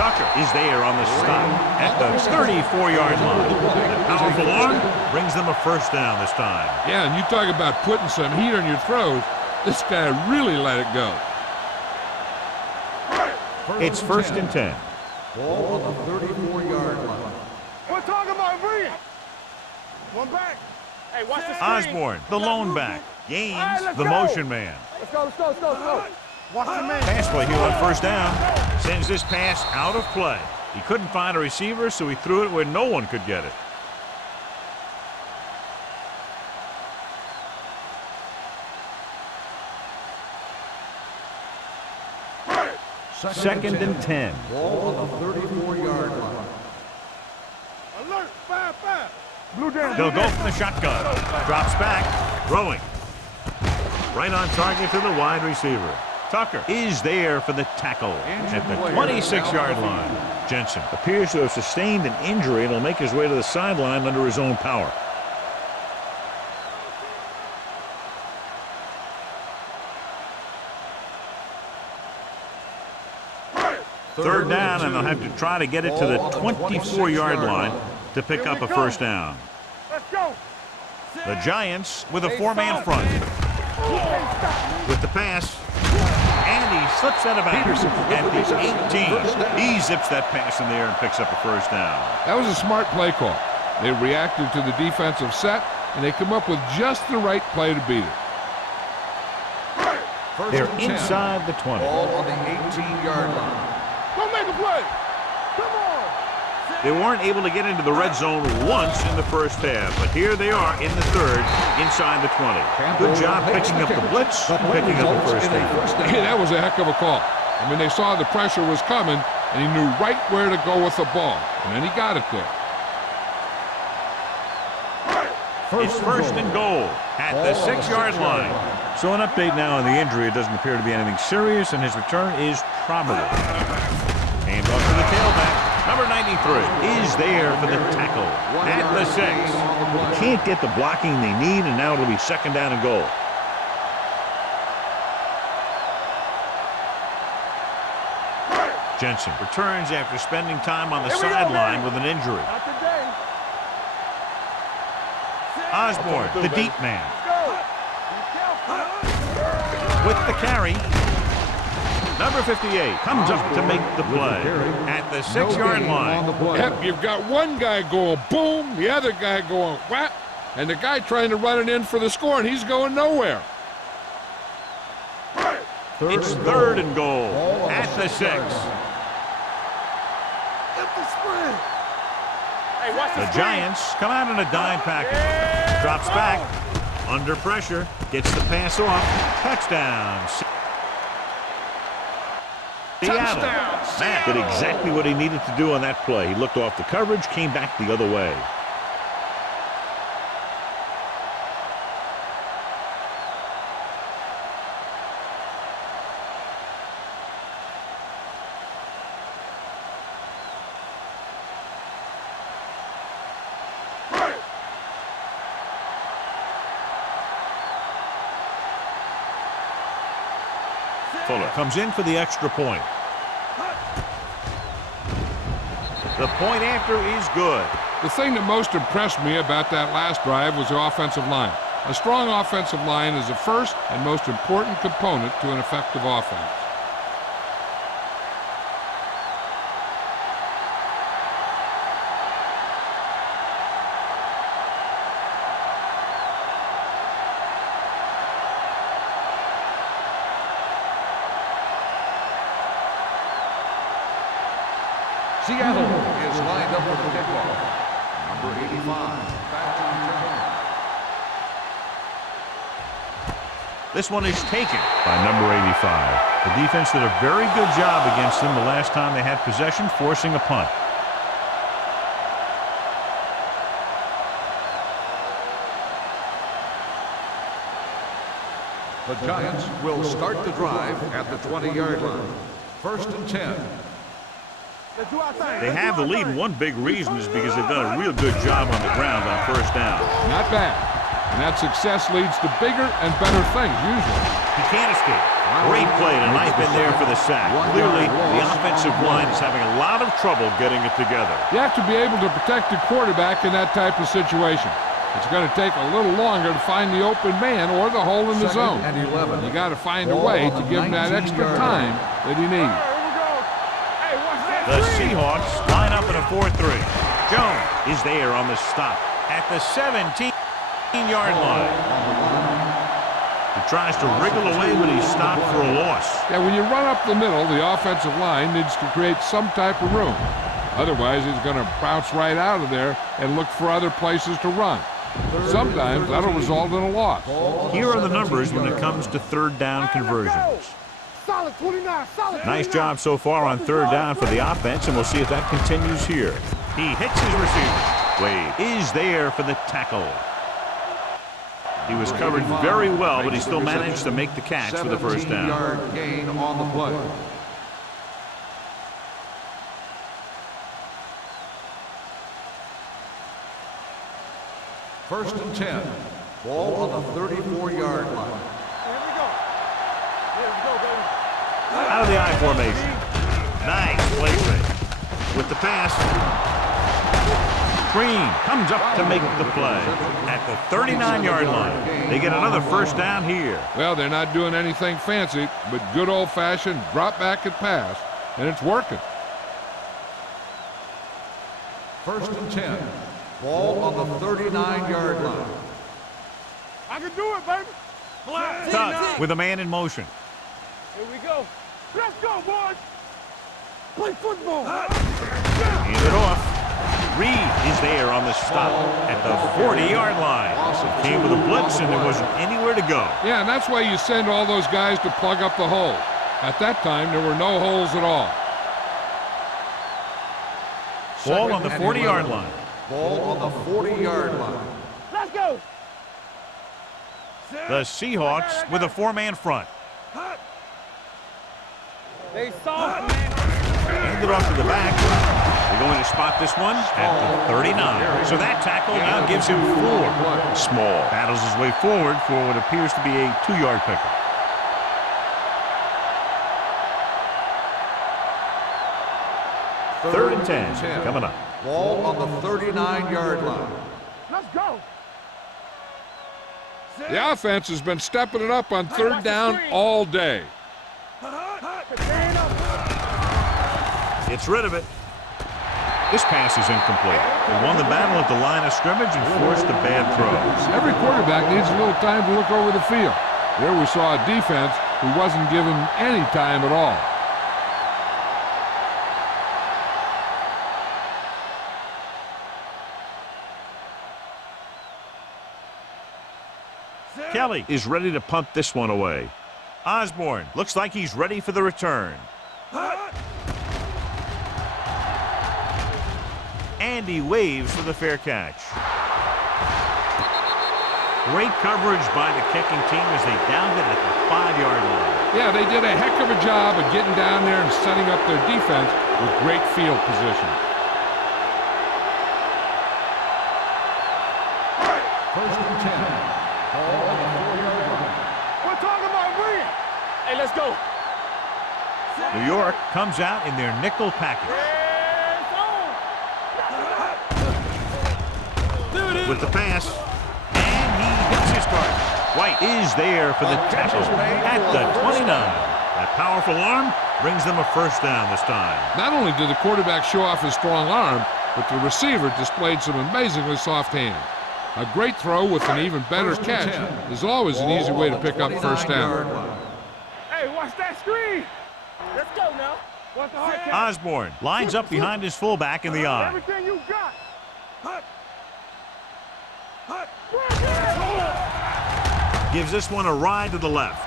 Tucker is there on the stop at the 34-yard line. The powerful arm brings them a 1st down this time. Yeah, and you talk about putting some heat on your throws. This guy really let it go. It's 1st and 10. Ball on the 34-yard line. We're talking about brilliant. One back. Hey, watch the screen. Osborne, the lone back, gains the motion man. Let's go. Watch the man. Pass play here on 1st down. Sends this pass out of play. He couldn't find a receiver, so he threw it where no one could get it. Second and 10. Ball on the 34-yard line. Alert. 5-5. Blue down. They'll go from the shotgun. Drops back, throwing. Right on target to the wide receiver. Tucker is there for the tackle at the 26-yard line. Jensen appears to have sustained an injury and will make his way to the sideline under his own power. Third down, and they'll have to try to get it to the 24-yard line to pick up a 1st down. Let's go. The Giants with a 4-man front. With the pass, and he slips out of bounds at the 18. He zips that pass in the air and picks up a 1st down. That was a smart play call. They reacted to the defensive set, and they come up with just the right play to beat it. They're inside the 20. Ball on the 18-yard line. Go make a play. Come on. They weren't able to get into the red zone once in the 1st half, but here they are in the 3rd, inside the 20. Good job picking up the blitz, picking up the 1st down. Yeah, that was a heck of a call. I mean, they saw the pressure was coming, and he knew right where to go with the ball, and then he got it there. It's 1st and goal at the 6-yard line. So an update now on the injury. It doesn't appear to be anything serious, and his return is probable. Hand off to the tailback. Number 93 is there for the tackle at the 6. They can't get the blocking they need, and now it'll be 2nd down and goal. Jensen returns after spending time on the sideline with an injury. Not today. Osborne, the deep man. With the carry. Number 58 comes up to make the play at the 6-yard line. Yep, you've got one guy going boom, the other guy going whap, and the guy trying to run it in for the score, and he's going nowhere. It's 3rd and goal at the 6. Hey, watch The Giants come out in a dime package. Drops back. Under pressure. Gets the pass off. Touchdown. Seattle. Matt did exactly what he needed to do on that play. He looked off the coverage, came back the other way. Fuller comes in for the extra point. The point after is good. The thing that most impressed me about that last drive was the offensive line. A strong offensive line is the first and most important component to an effective offense. Seattle is lined up for the kickoff. Number 85, back to return. This one is taken by number 85. The defense did a very good job against them the last time they had possession, forcing a punt. The Giants will start the drive at the 20-yard line. 1st and 10. They have the lead, and one big reason is because they've done a real good job on the ground on 1st down. Not bad. And that success leads to bigger and better things, usually. He can't escape. Great play tonight, been there for the sack. Clearly, the offensive line is having a lot of trouble getting it together. You have to be able to protect the quarterback in that type of situation. It's going to take a little longer to find the open man or the hole in the zone. And 11. You got to find a way to give him that extra time that he needs. The Seahawks line up in a 4-3. Jones is there on the stop at the 17-yard line. He tries to wriggle away, but he's stopped for a loss. Yeah, when you run up the middle, the offensive line needs to create some type of room. Otherwise, he's going to bounce right out of there and look for other places to run. Sometimes that'll result in a loss. Here are the numbers when it comes to 3rd down conversions. Solid 29, solid. Nice job so far on 3rd down for the offense, and we'll see if that continues here. He hits his receiver. Wade is there for the tackle. He was covered very well, but he still managed to make the catch for the 1st down. 17-yard gain on the play. First and 10. Ball on the 34-yard line. Here we go. Here we go, baby. Out of the I formation. Nice play fake. With the pass. Green comes up to make the play at the 39-yard line. They get another 1st down here. Well, they're not doing anything fancy, but good old-fashioned drop back and pass, and it's working. 1st and 10. Ball on the 39-yard line. I can do it, baby. Tuck with a man in motion. Here we go. Let's go, boys. Play football. Hand it off. Reed is there on the stop at the 40-yard line. Came with a blitz, and there wasn't anywhere to go. Yeah, and that's why you send all those guys to plug up the hole. At that time, there were no holes at all. Ball on the 40-yard line. Ball on the 40-yard line. Let's go. The Seahawks with a 4-man front. They soft, man. Hand it off to the back. They're going to spot this one at the 39. So that tackle now gives him 4. Small battles his way forward for what appears to be a 2-yard pickup. Third and 10 coming up. Ball on the 39-yard line. Let's go. The offense has been stepping it up on 3rd down all day. Gets rid of it. This pass is incomplete. They won the battle at the line of scrimmage and forced a bad throw. Every quarterback needs a little time to look over the field. There we saw a defense who wasn't given any time at all. Kelly is ready to punt this one away. Osborne looks like he's ready for the return. And he waves for the fair catch. Great coverage by the kicking team as they downed it at the 5-yard line. Yeah, they did a heck of a job of getting down there and setting up their defense with great field position. First and 10. Ball on the 4-yard line. We're talking about Reed. Hey, let's go. New York comes out in their nickel package. With the pass, and he hits his target. White is there for the tackle at the 29. That powerful arm brings them a first down this time. Not only did the quarterback show off his strong arm, but the receiver displayed some amazingly soft hands. A great throw with an even better catch is always an easy way to pick up first down. Hey, watch that screen. Let's go now. Watch the hard catch. Osborne lines up behind his fullback in the eye. Everything you got. Gives this one a ride to the left.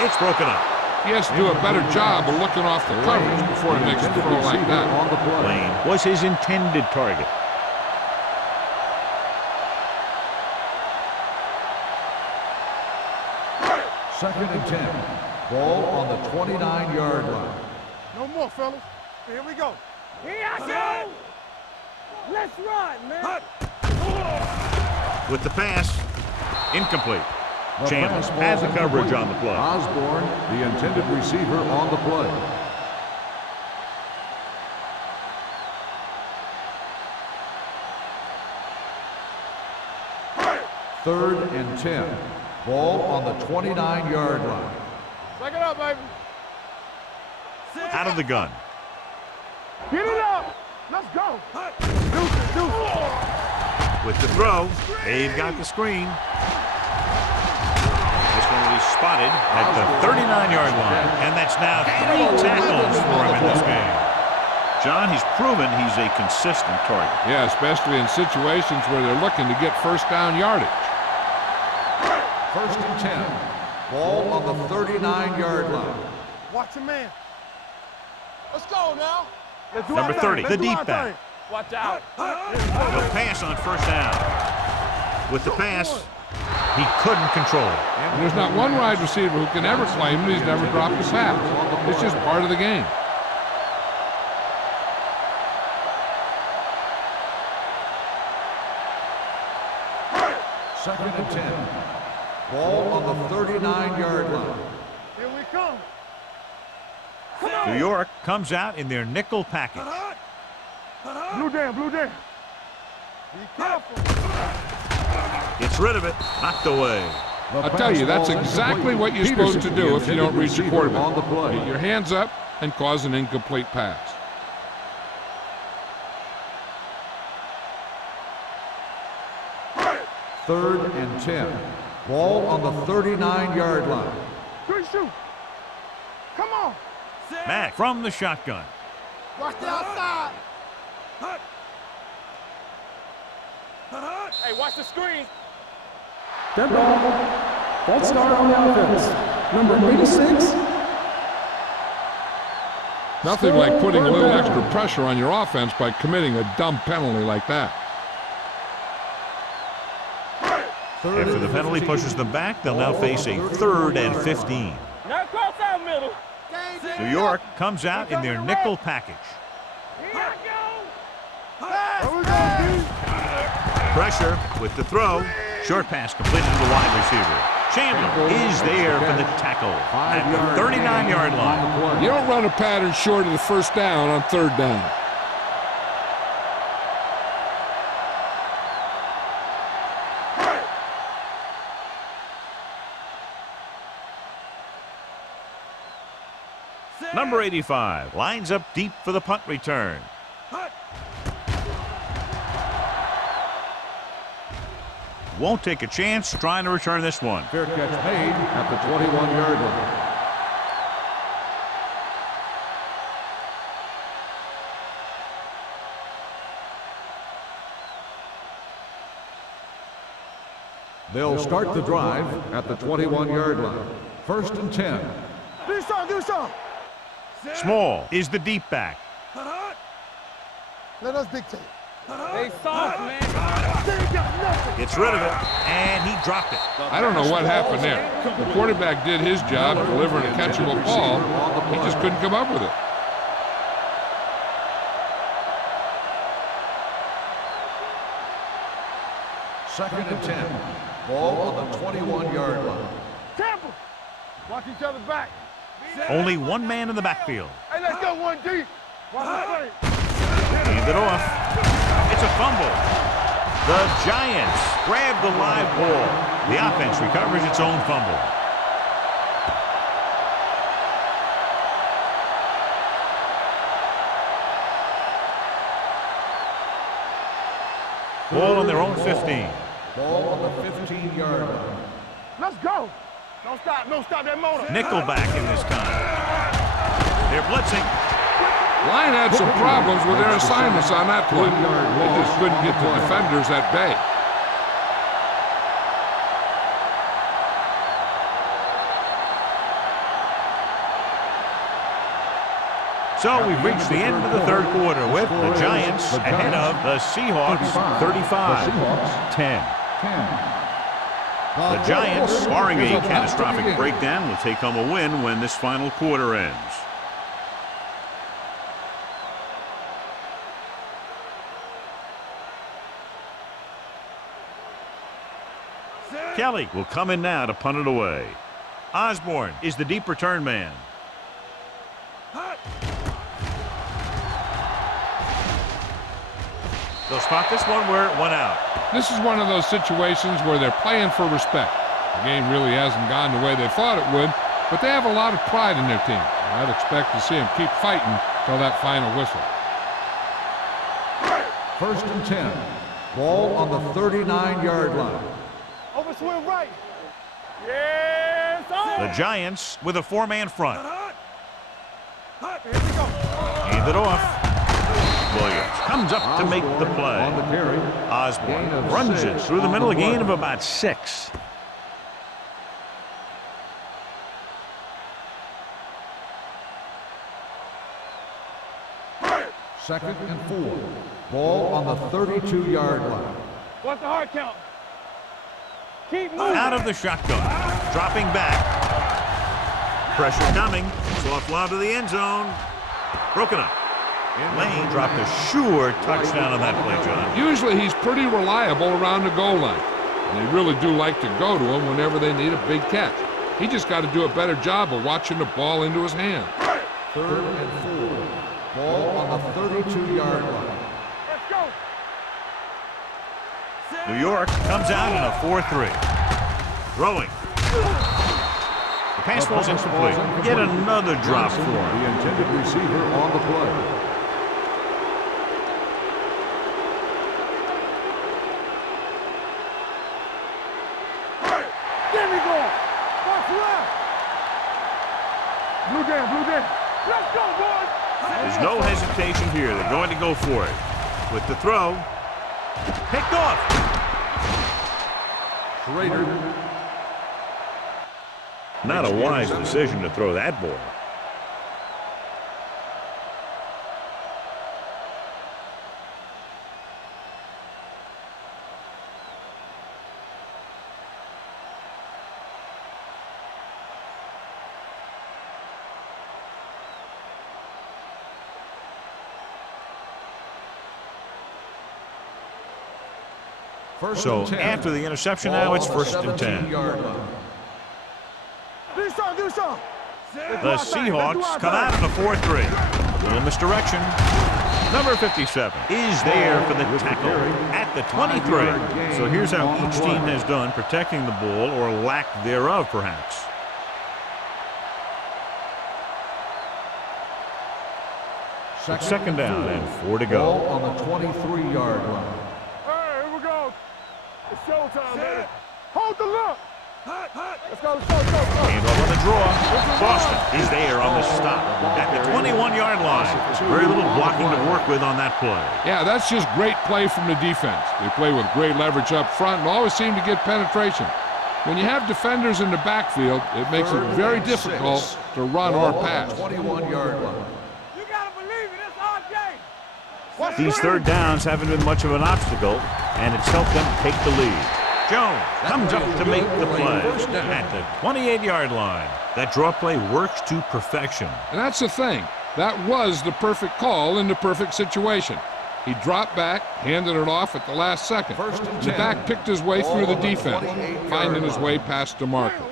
It's broken up. He has to do a better job of looking off the coverage before he makes a throw like that. Lane was his intended target. Second and 10. Ball on the 29-yard line. No more, fellas. Here we go. Here I go. Let's run, man. With the pass, incomplete. Chandler has the coverage on the play. Osborne, the intended receiver, on the play. Third and 10. Ball on the 29-yard line. Take it up, baby. Out of the gun. Get it up. Let's go. With the throw, they've got the screen. This one will be spotted at the 39-yard line. And that's now 3 tackles for him in this game. John, he's proven he's a consistent target. Yeah, especially in situations where they're looking to get first down yardage. First and 10. Ball on the 39-yard line. Watch your man. Let's go now. Let's do Number our 30, thing. the Let's do deep our back. thing. Watch out. He'll pass on first down. With the pass, he couldn't control it. There's not one wide receiver who can ever claim that he's never dropped a pass. It's just part of the game. Second and 10. Ball on the 39-yard line. Here we come. New York comes out in their nickel package. Blue down, blue down. Be careful. Gets rid of it, knocked away. I'll tell you, that's exactly what you're supposed to do if you don't reach your quarterback. On the play. Get your hands up and cause an incomplete pass. Third and 10. Ball on the 39-yard line. Good shoot. Come on. Mack from the shotgun. Watch the outside. Hey, watch the screen. Dead ball. False start on the offense. Number 86. Nothing like putting a little extra pressure on your offense by committing a dumb penalty like that. After the penalty pushes them back, they'll now face a 3rd and 15. Now cross out middle. New York comes out in their nickel package. Here I go. Here we go, dude. Pressure with the throw. Short pass completed to the wide receiver. Chandler is there for the tackle at the 39-yard line. You don't run a pattern short of the first down on 3rd down. Number 85 lines up deep for the punt return. Won't take a chance trying to return this one. Fair catch made at the 21-yard line. They'll start the drive at the 21-yard line. First and 10. Do something, do something. Small is the deep back. Let us dictate. They soft, man. They got nothing. Gets rid of it, and he dropped it. I don't know what happened there. The quarterback did his job delivering a catchable ball. He just couldn't come up with it. Second and 10. Ball on the 21-yard line. Tampa. Watch each other's back. Only one man in the backfield. Hey, let's go one deep. Hand it off. It's a fumble. The Giants grab the live ball. The offense recovers its own fumble. Ball on their own 15. Ball on the 15-yard line. Let's go. Don't stop that motor. Nickelback in this time. They're blitzing. Line had some problems with their assignments on that play. They just couldn't get the defenders at bay. So we've reached the end of the third quarter with the Giants ahead of the Seahawks 35-10. The Giants, barring a catastrophic breakdown, will take home a win when this final quarter ends. Kelly will come in now to punt it away. Osborne is the deep return man. They'll spot this one where it went out. This is one of those situations where they're playing for respect. The game really hasn't gone the way they thought it would, but they have a lot of pride in their team. I'd expect to see them keep fighting till that final whistle. First and 10. Ball on the 39-yard line. Over swing right. Yes, The Giants with a four-man front. Here we go. Hand it off. Williams comes up to make the play. On the carry. Osborne runs it through the middle, a gain of about 6. Second and 4. Ball on the 32-yard line. What's the hard count? Keep moving. Out of the shotgun. Dropping back. Pressure coming. Soft lob to the end zone. Broken up. Lane dropped a sure touchdown on that play, John. Usually he's pretty reliable around the goal line. And they really do like to go to him whenever they need a big catch. He just got to do a better job of watching the ball into his hand. Third and 4. Ball on the 32-yard line. Let's go. New York comes out in a 4-3. Throwing. The pass falls incomplete. Yet another drop for him. The intended receiver on the play. There we go. Watch left. Blue down. Let's go, boys. There's no hesitation here. They're going to go for it. With the throw. Picked off. Schrader. Not a wise decision to throw that ball. So after the interception, now it's first and 10. Do some. The Seahawks come out in a 4-3. Little misdirection. Number 57 is there for the tackle at the 23. So here's how each team has done protecting the ball, or lack thereof, perhaps. Second down and 4 to go. Ball on the 23-yard line. Hey, here we go. It's showtime, baby. Hold the look. Let's go. And on the draw. Boston is there on the stop at the 21-yard line. Very little blocking to work with on that play. Yeah, that's just great play from the defense. They play with great leverage up front and always seem to get penetration. When you have defenders in the backfield, it makes it very difficult to run or pass. 21-yard line. You gotta believe it. It's RJ. These third downs haven't been much of an obstacle, and it's helped them take the lead. Jones comes up to make the play at the 28-yard line. That draw play works to perfection. And that's the thing. That was the perfect call in the perfect situation. He dropped back, handed it off at the last second. And the back picked his way through the defense, finding his way past the marker.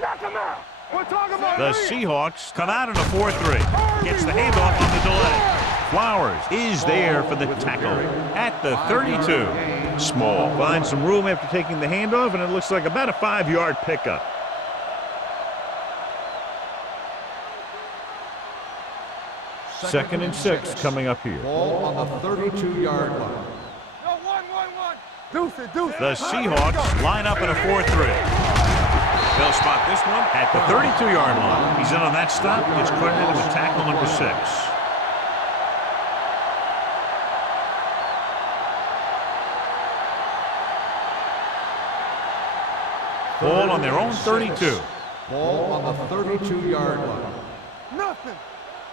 Knock him out. We're talking about The Seahawks come out in a 4-3. Gets the handoff on the delay. Flowers is there for the tackle at the 32. Small. Finds some room after taking the handoff, and it looks like about a 5-yard pickup. Second and 6 coming up here. Ball on the 32-yard line. No, one. Deuce it. The Seahawks line up in a 4-3. They'll spot this one at the 32-yard line. He's in on that stop. It's credited with tackle number 6. Ball on their own 32. Ball on the 32-yard line. Nothing.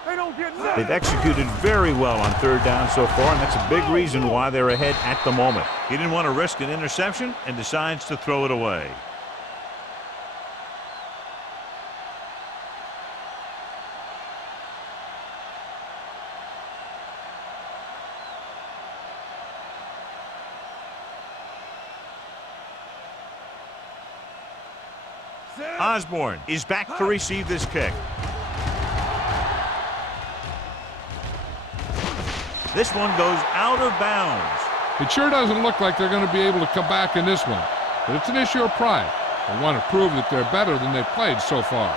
They don't get nothing. They've executed very well on third down so far, and that's a big reason why they're ahead at the moment. He didn't want to risk an interception and decides to throw it away. Osborne is back to receive this kick. This one goes out of bounds. It sure doesn't look like they're going to be able to come back in this one, but it's an issue of pride. They want to prove that they're better than they've played so far.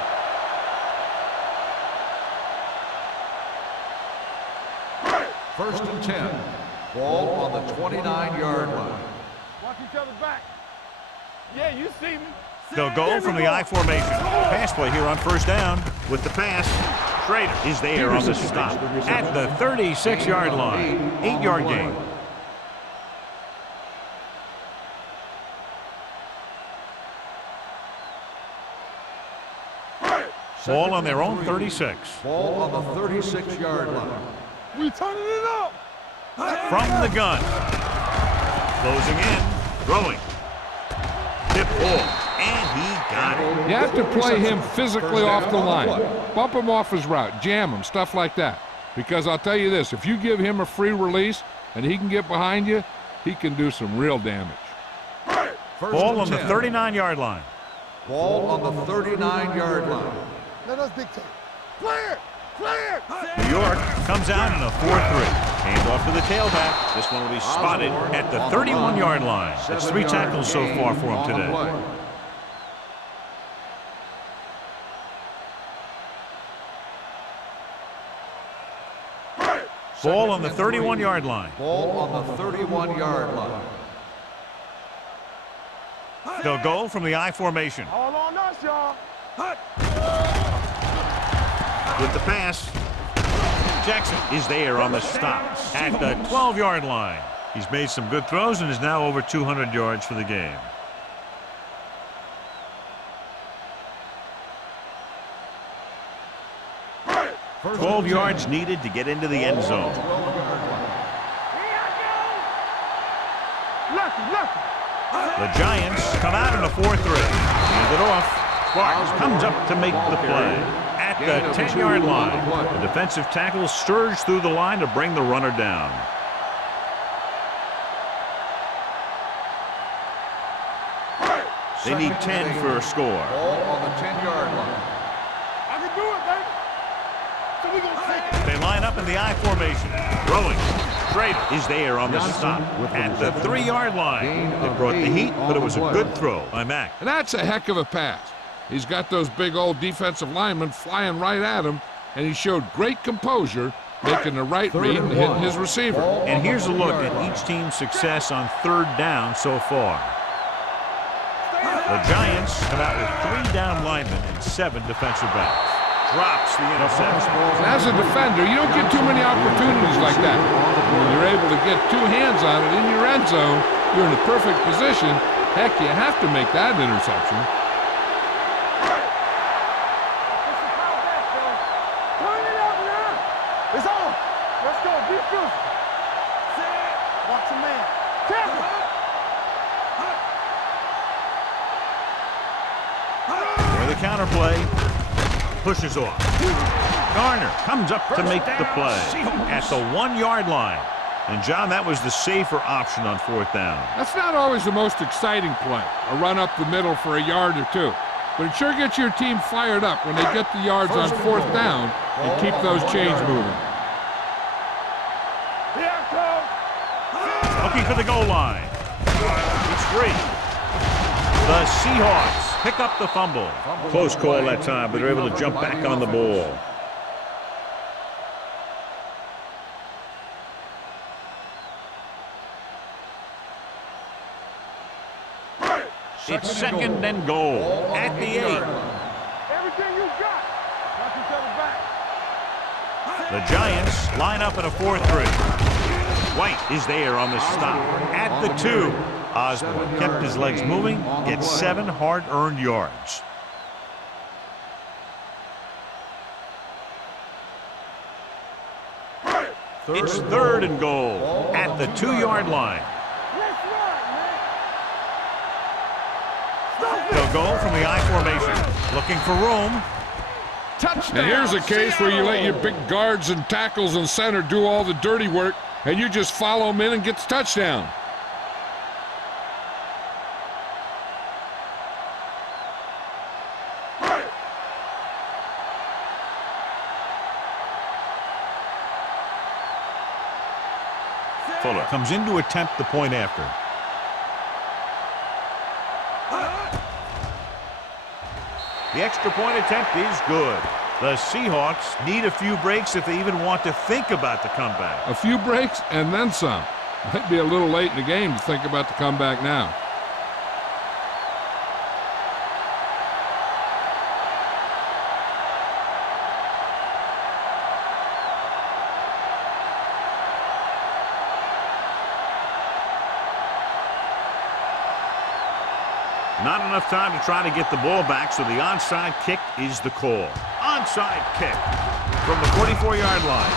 First and 10. Ball on the 29-yard line. Watch each other back. Yeah, you see me. They'll go from the I formation. Pass play here on first down with the pass. Schrader is there on the stop at the 36-yard line. 8-yard gain. Ball on their own 36. Ball on the 36-yard line. We turning it up. From the gun. Closing in. Throwing. Tip ball. And he got it. You have to play him physically off the line. Bump him off his route. Jam him. Stuff like that. Because I'll tell you this. If you give him a free release and he can get behind you, he can do some real damage. Ball on the 39-yard line. Ball on the 39-yard line. Let us dictate. Clear. New York comes out in a 4-3. Hand off to the tailback. This one will be spotted at the 31-yard line. That's 3 tackles so far for him today. Ball on the 31-yard line. Ball on the 31-yard line. They'll go from the I formation. All on us, y'all. With the pass, Jackson is there on the stop at the 12-yard line. He's made some good throws and is now over 200 yards for the game. First 12 yards needed to get into the end zone. Lucky. The Giants come out in a 4-3. Hand it off. Clark comes up to make the play at the 10-yard line. The defensive tackle surged through the line to bring the runner down. They need 10 for a score. Ball on the 10-yard line. I can do it, baby. So we gonna take it. They line up in the I formation. Throwing. Schrader is there on the stop at the 3-yard line. They brought the heat, but it was a good throw by Mack. And that's a heck of a pass. He's got those big old defensive linemen flying right at him, and he showed great composure, making the right read and hitting his receiver. And here's a look at each team's success on third down so far. The Giants come out with 3 down linemen and 7 defensive backs. Drops the interception. As a defender, you don't get too many opportunities like that. When you're able to get 2 hands on it in your end zone, you're in a perfect position. Heck, you have to make that interception. Turn it up now. It's on. Let's go. Be physical. Watch a man. Tackle. For the counterplay, pushes off. Garner comes up to make the play at the 1-yard line. And, John, that was the safer option on 4th down. That's not always the most exciting play, a run up the middle for a yard or 2. but it sure gets your team fired up when they get the yards on 4th down and keep those chains moving. Looking for the goal line. It's free. The Seahawks pick up the fumble. Close call that time, but they're able to jump back on the ball. It's 2nd and goal at the 8. Everything you got. Knock each other back. The Giants line up in a 4-3. White is there on the stop at the 2. Osborne kept his legs moving, gets 7 hard-earned yards. It's 3rd and goal at the 2-yard line. They'll go from the I formation, looking for room. Touchdown. And here's a case where you let your big guards and tackles and center do all the dirty work, and you just follow them in and get the touchdown. Fuller comes in to attempt the point after. The extra point attempt is good. The Seahawks need a few breaks if they even want to think about the comeback. A few breaks and then some. Might be a little late in the game to think about the comeback now. Not enough time to try to get the ball back, so the onside kick is the call. Onside kick from the 44-yard line.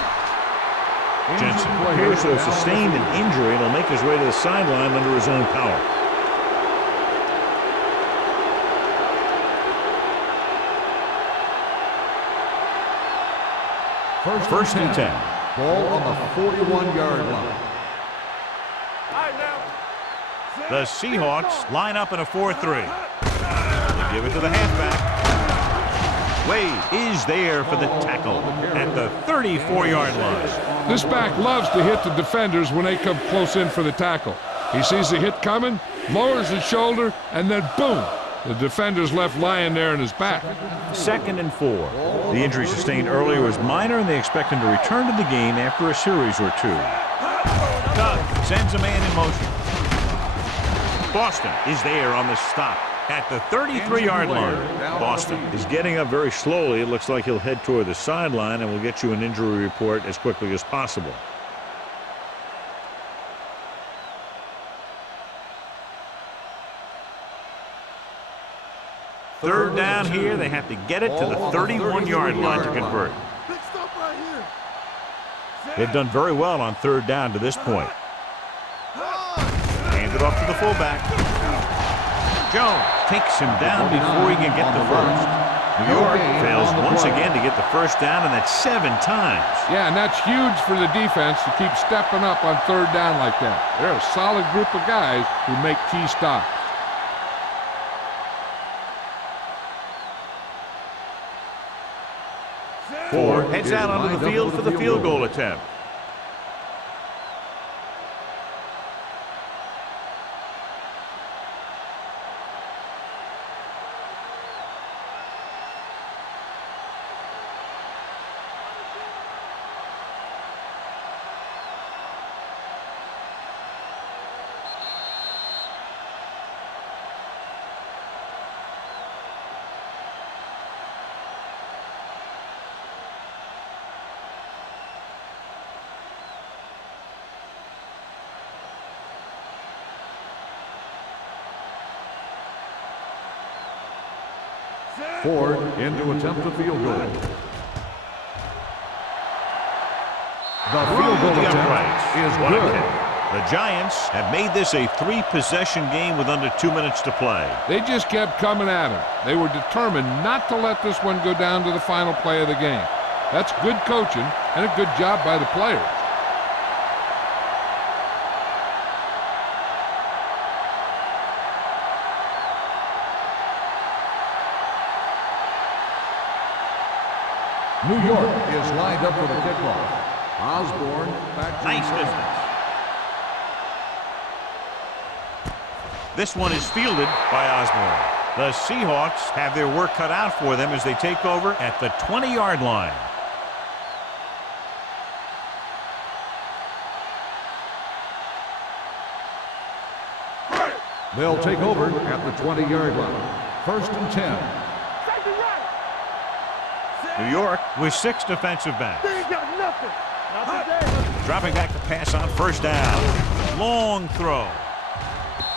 Jensen appears to have sustained an injury and will make his way to the sideline under his own power. First and 10. Ball on the 41-yard line. The Seahawks line up in a 4-3. They give it to the halfback. Wade is there for the tackle at the 34-yard line. This back loves to hit the defenders when they come close in for the tackle. He sees the hit coming, lowers his shoulder, and then boom, the defender's left lying there in his back. 2nd and 4. The injury sustained earlier was minor, and they expect him to return to the game after a series or 2. Doug sends a man in motion. Boston is there on the stop at the 33-yard line. Boston is getting up very slowly. It looks like he'll head toward the sideline, and we'll get you an injury report as quickly as possible. Third down here. They have to get it to the 31-yard line to convert. They've done very well on 3rd down to this point. It off to the fullback. Jones takes him down before he can get the first. New York fails once again to get the first down, and that's 7 times. Yeah, and that's huge for the defense to keep stepping up on 3rd down like that. They're a solid group of guys who make key stops. Ford heads out onto the field for the field goal attempt. Ford in to attempt the field goal. The field goal attempt is good. The Giants have made this a 3-possession game with under 2 minutes to play. They just kept coming at him. They were determined not to let this one go down to the final play of the game. That's good coaching and a good job by the players. New York is lined up for the kickoff. Osborne back to Nice distance. This one is fielded by Osborne. The Seahawks have their work cut out for them as they take over at the 20-yard line. They'll take over at the 20-yard line. First and 10. New York with 6 defensive backs. They ain't got nothing. Not today. Dropping back to pass on first down. Long throw.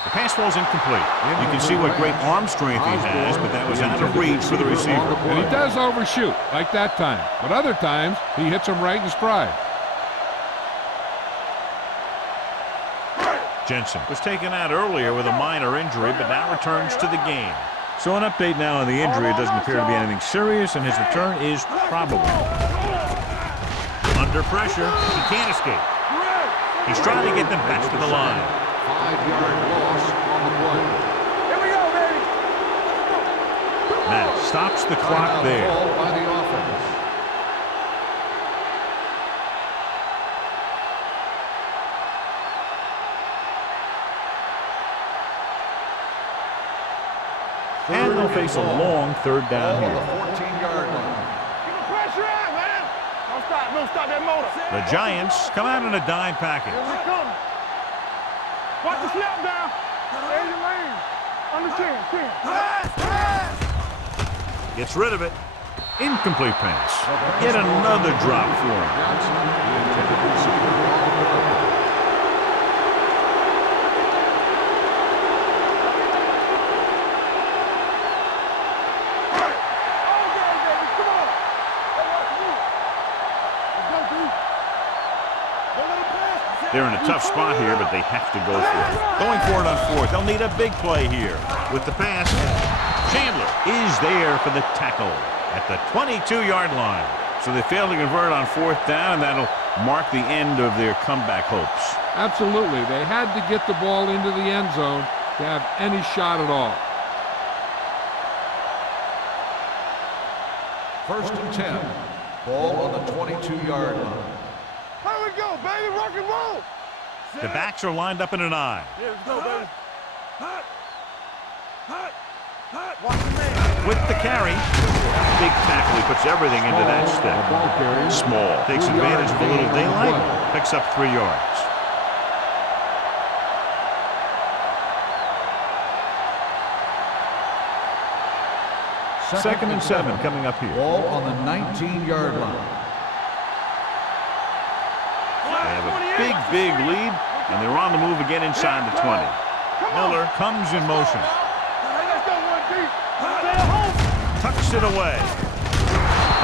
The pass falls incomplete. You can see what great arm strength he has, but that was out of reach for the receiver. And he does overshoot, like that time. But other times, he hits him right in stride. Jensen was taken out earlier with a minor injury, but now returns to the game. So an update now on the injury. It doesn't appear to be anything serious, and his return is probable. Under pressure, he can't escape. He's trying to get them back to the line. 5-yard loss on the play. Here we go, baby. Now stops the clock there. Ball by the offense. And they'll face a long third down Ball on here. the 14-yard line. Keep the pressure out, man. Don't stop that motor. The Giants come out in a dime package. Here we come. Watch the snap down. There's your lane. Under 10. Gets rid of it. Incomplete pass. Yet another drop for him. Johnson, the intended receiver on the play. They're in a tough spot here, but they have to go for it. Going for it on fourth. They'll need a big play here. With the pass, Chandler is there for the tackle at the 22-yard line. So they failed to convert on fourth down, and that'll mark the end of their comeback hopes. Absolutely. They had to get the ball into the end zone to have any shot at all. First and 10. Ball on the 22-yard line. Here we go, baby. Rock and roll. The backs are lined up in an I. Here we go, baby. Watch the man. With the carry, big tackle. He puts everything into that step. Small. Takes advantage of a little daylight. Picks up 3 yards. Second and 7 coming up here. Ball on the 19-yard line. They have a big lead, and they're on the move again inside the 20. Miller comes in motion. Let's go, 1 deep. Stay at home. Tucks it away.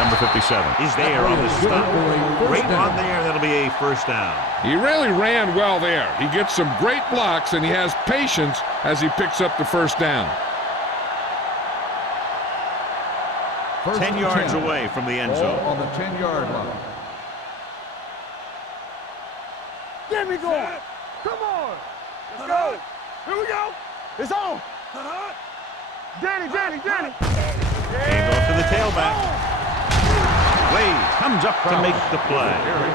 Number 57 is there on the stop. Great run there. That'll be a first down. He really ran well there. He gets some great blocks, and he has patience as he picks up the first down. 10 yards away from the end zone. On the 10-yard line. Get me going. Come on. Let's go. Here we go. It's on. Danny. Hand off to the tailback. Wade comes up to make the play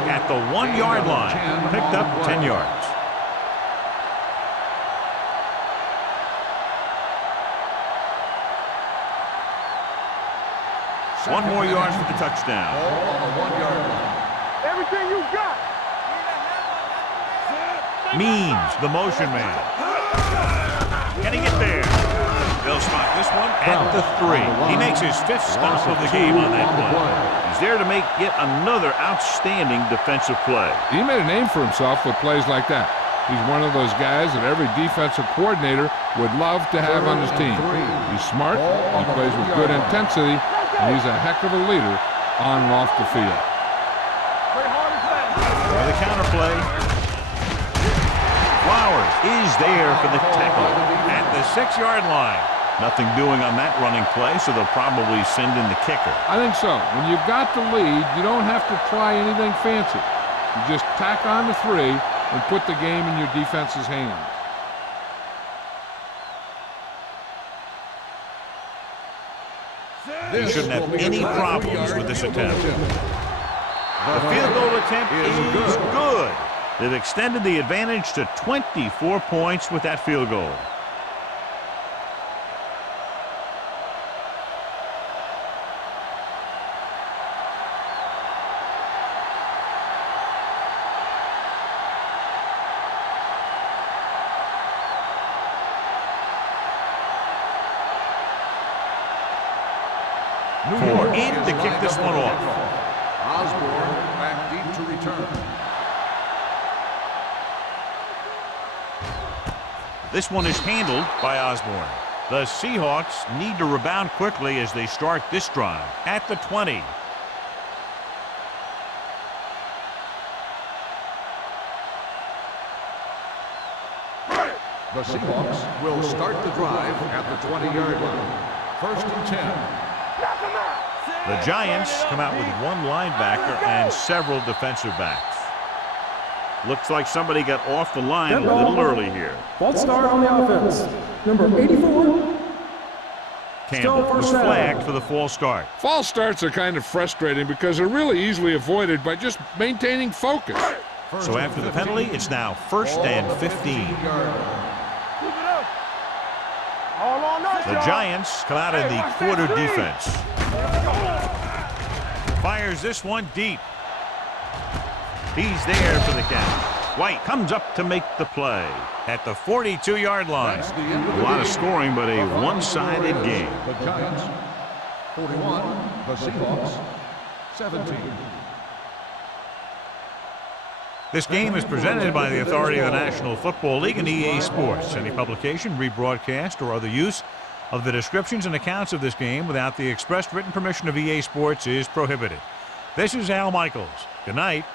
at the 1-yard line. Picked up 10 yards. One more yard for the touchdown. Ball on the 1-yard line. Everything you got. Means the motion man. Can he get there? They'll spot this one at the 3. He makes his 5th stop of the game on that play. He's there to make yet another outstanding defensive play. He made a name for himself with plays like that. He's one of those guys that every defensive coordinator would love to have on his team. He's smart, he plays with good intensity, and he's a heck of a leader on and off the field. Play hard and fast. For the counterplay, Flowers is there for the tackle at the 6-yard line. Nothing doing on that running play, so they'll probably send in the kicker. I think so. When you've got the lead, you don't have to try anything fancy. You just tack on the 3 and put the game in your defense's hands. He shouldn't have any problems with this attempt. The field goal attempt is good. They've extended the advantage to 24 points with that field goal. Four in to kick this one off. Osborne back deep to return. This one is handled by Osborne. The Seahawks need to rebound quickly as they start this drive at the 20. The Seahawks will start the drive at the 20-yard line. First and 10. The Giants come out with one linebacker and several defensive backs. Looks like somebody got off the line a little early here. False start on the offense. Number 84. Campbell was flagged for the false start. False starts are kind of frustrating because they're really easily avoided by just maintaining focus. So after the penalty, it's now 1st and 15. The Giants come out in the quarter defense. Fires this one deep. He's there for the catch. White comes up to make the play at the 42-yard line. A lot of scoring, but a one-sided game. The Giants, 41. The Seahawks, 17. This game is presented by the authority of the National Football League and EA Sports. Any publication, rebroadcast, or other use of the descriptions and accounts of this game without the expressed written permission of EA Sports is prohibited. This is Al Michaels. Good night.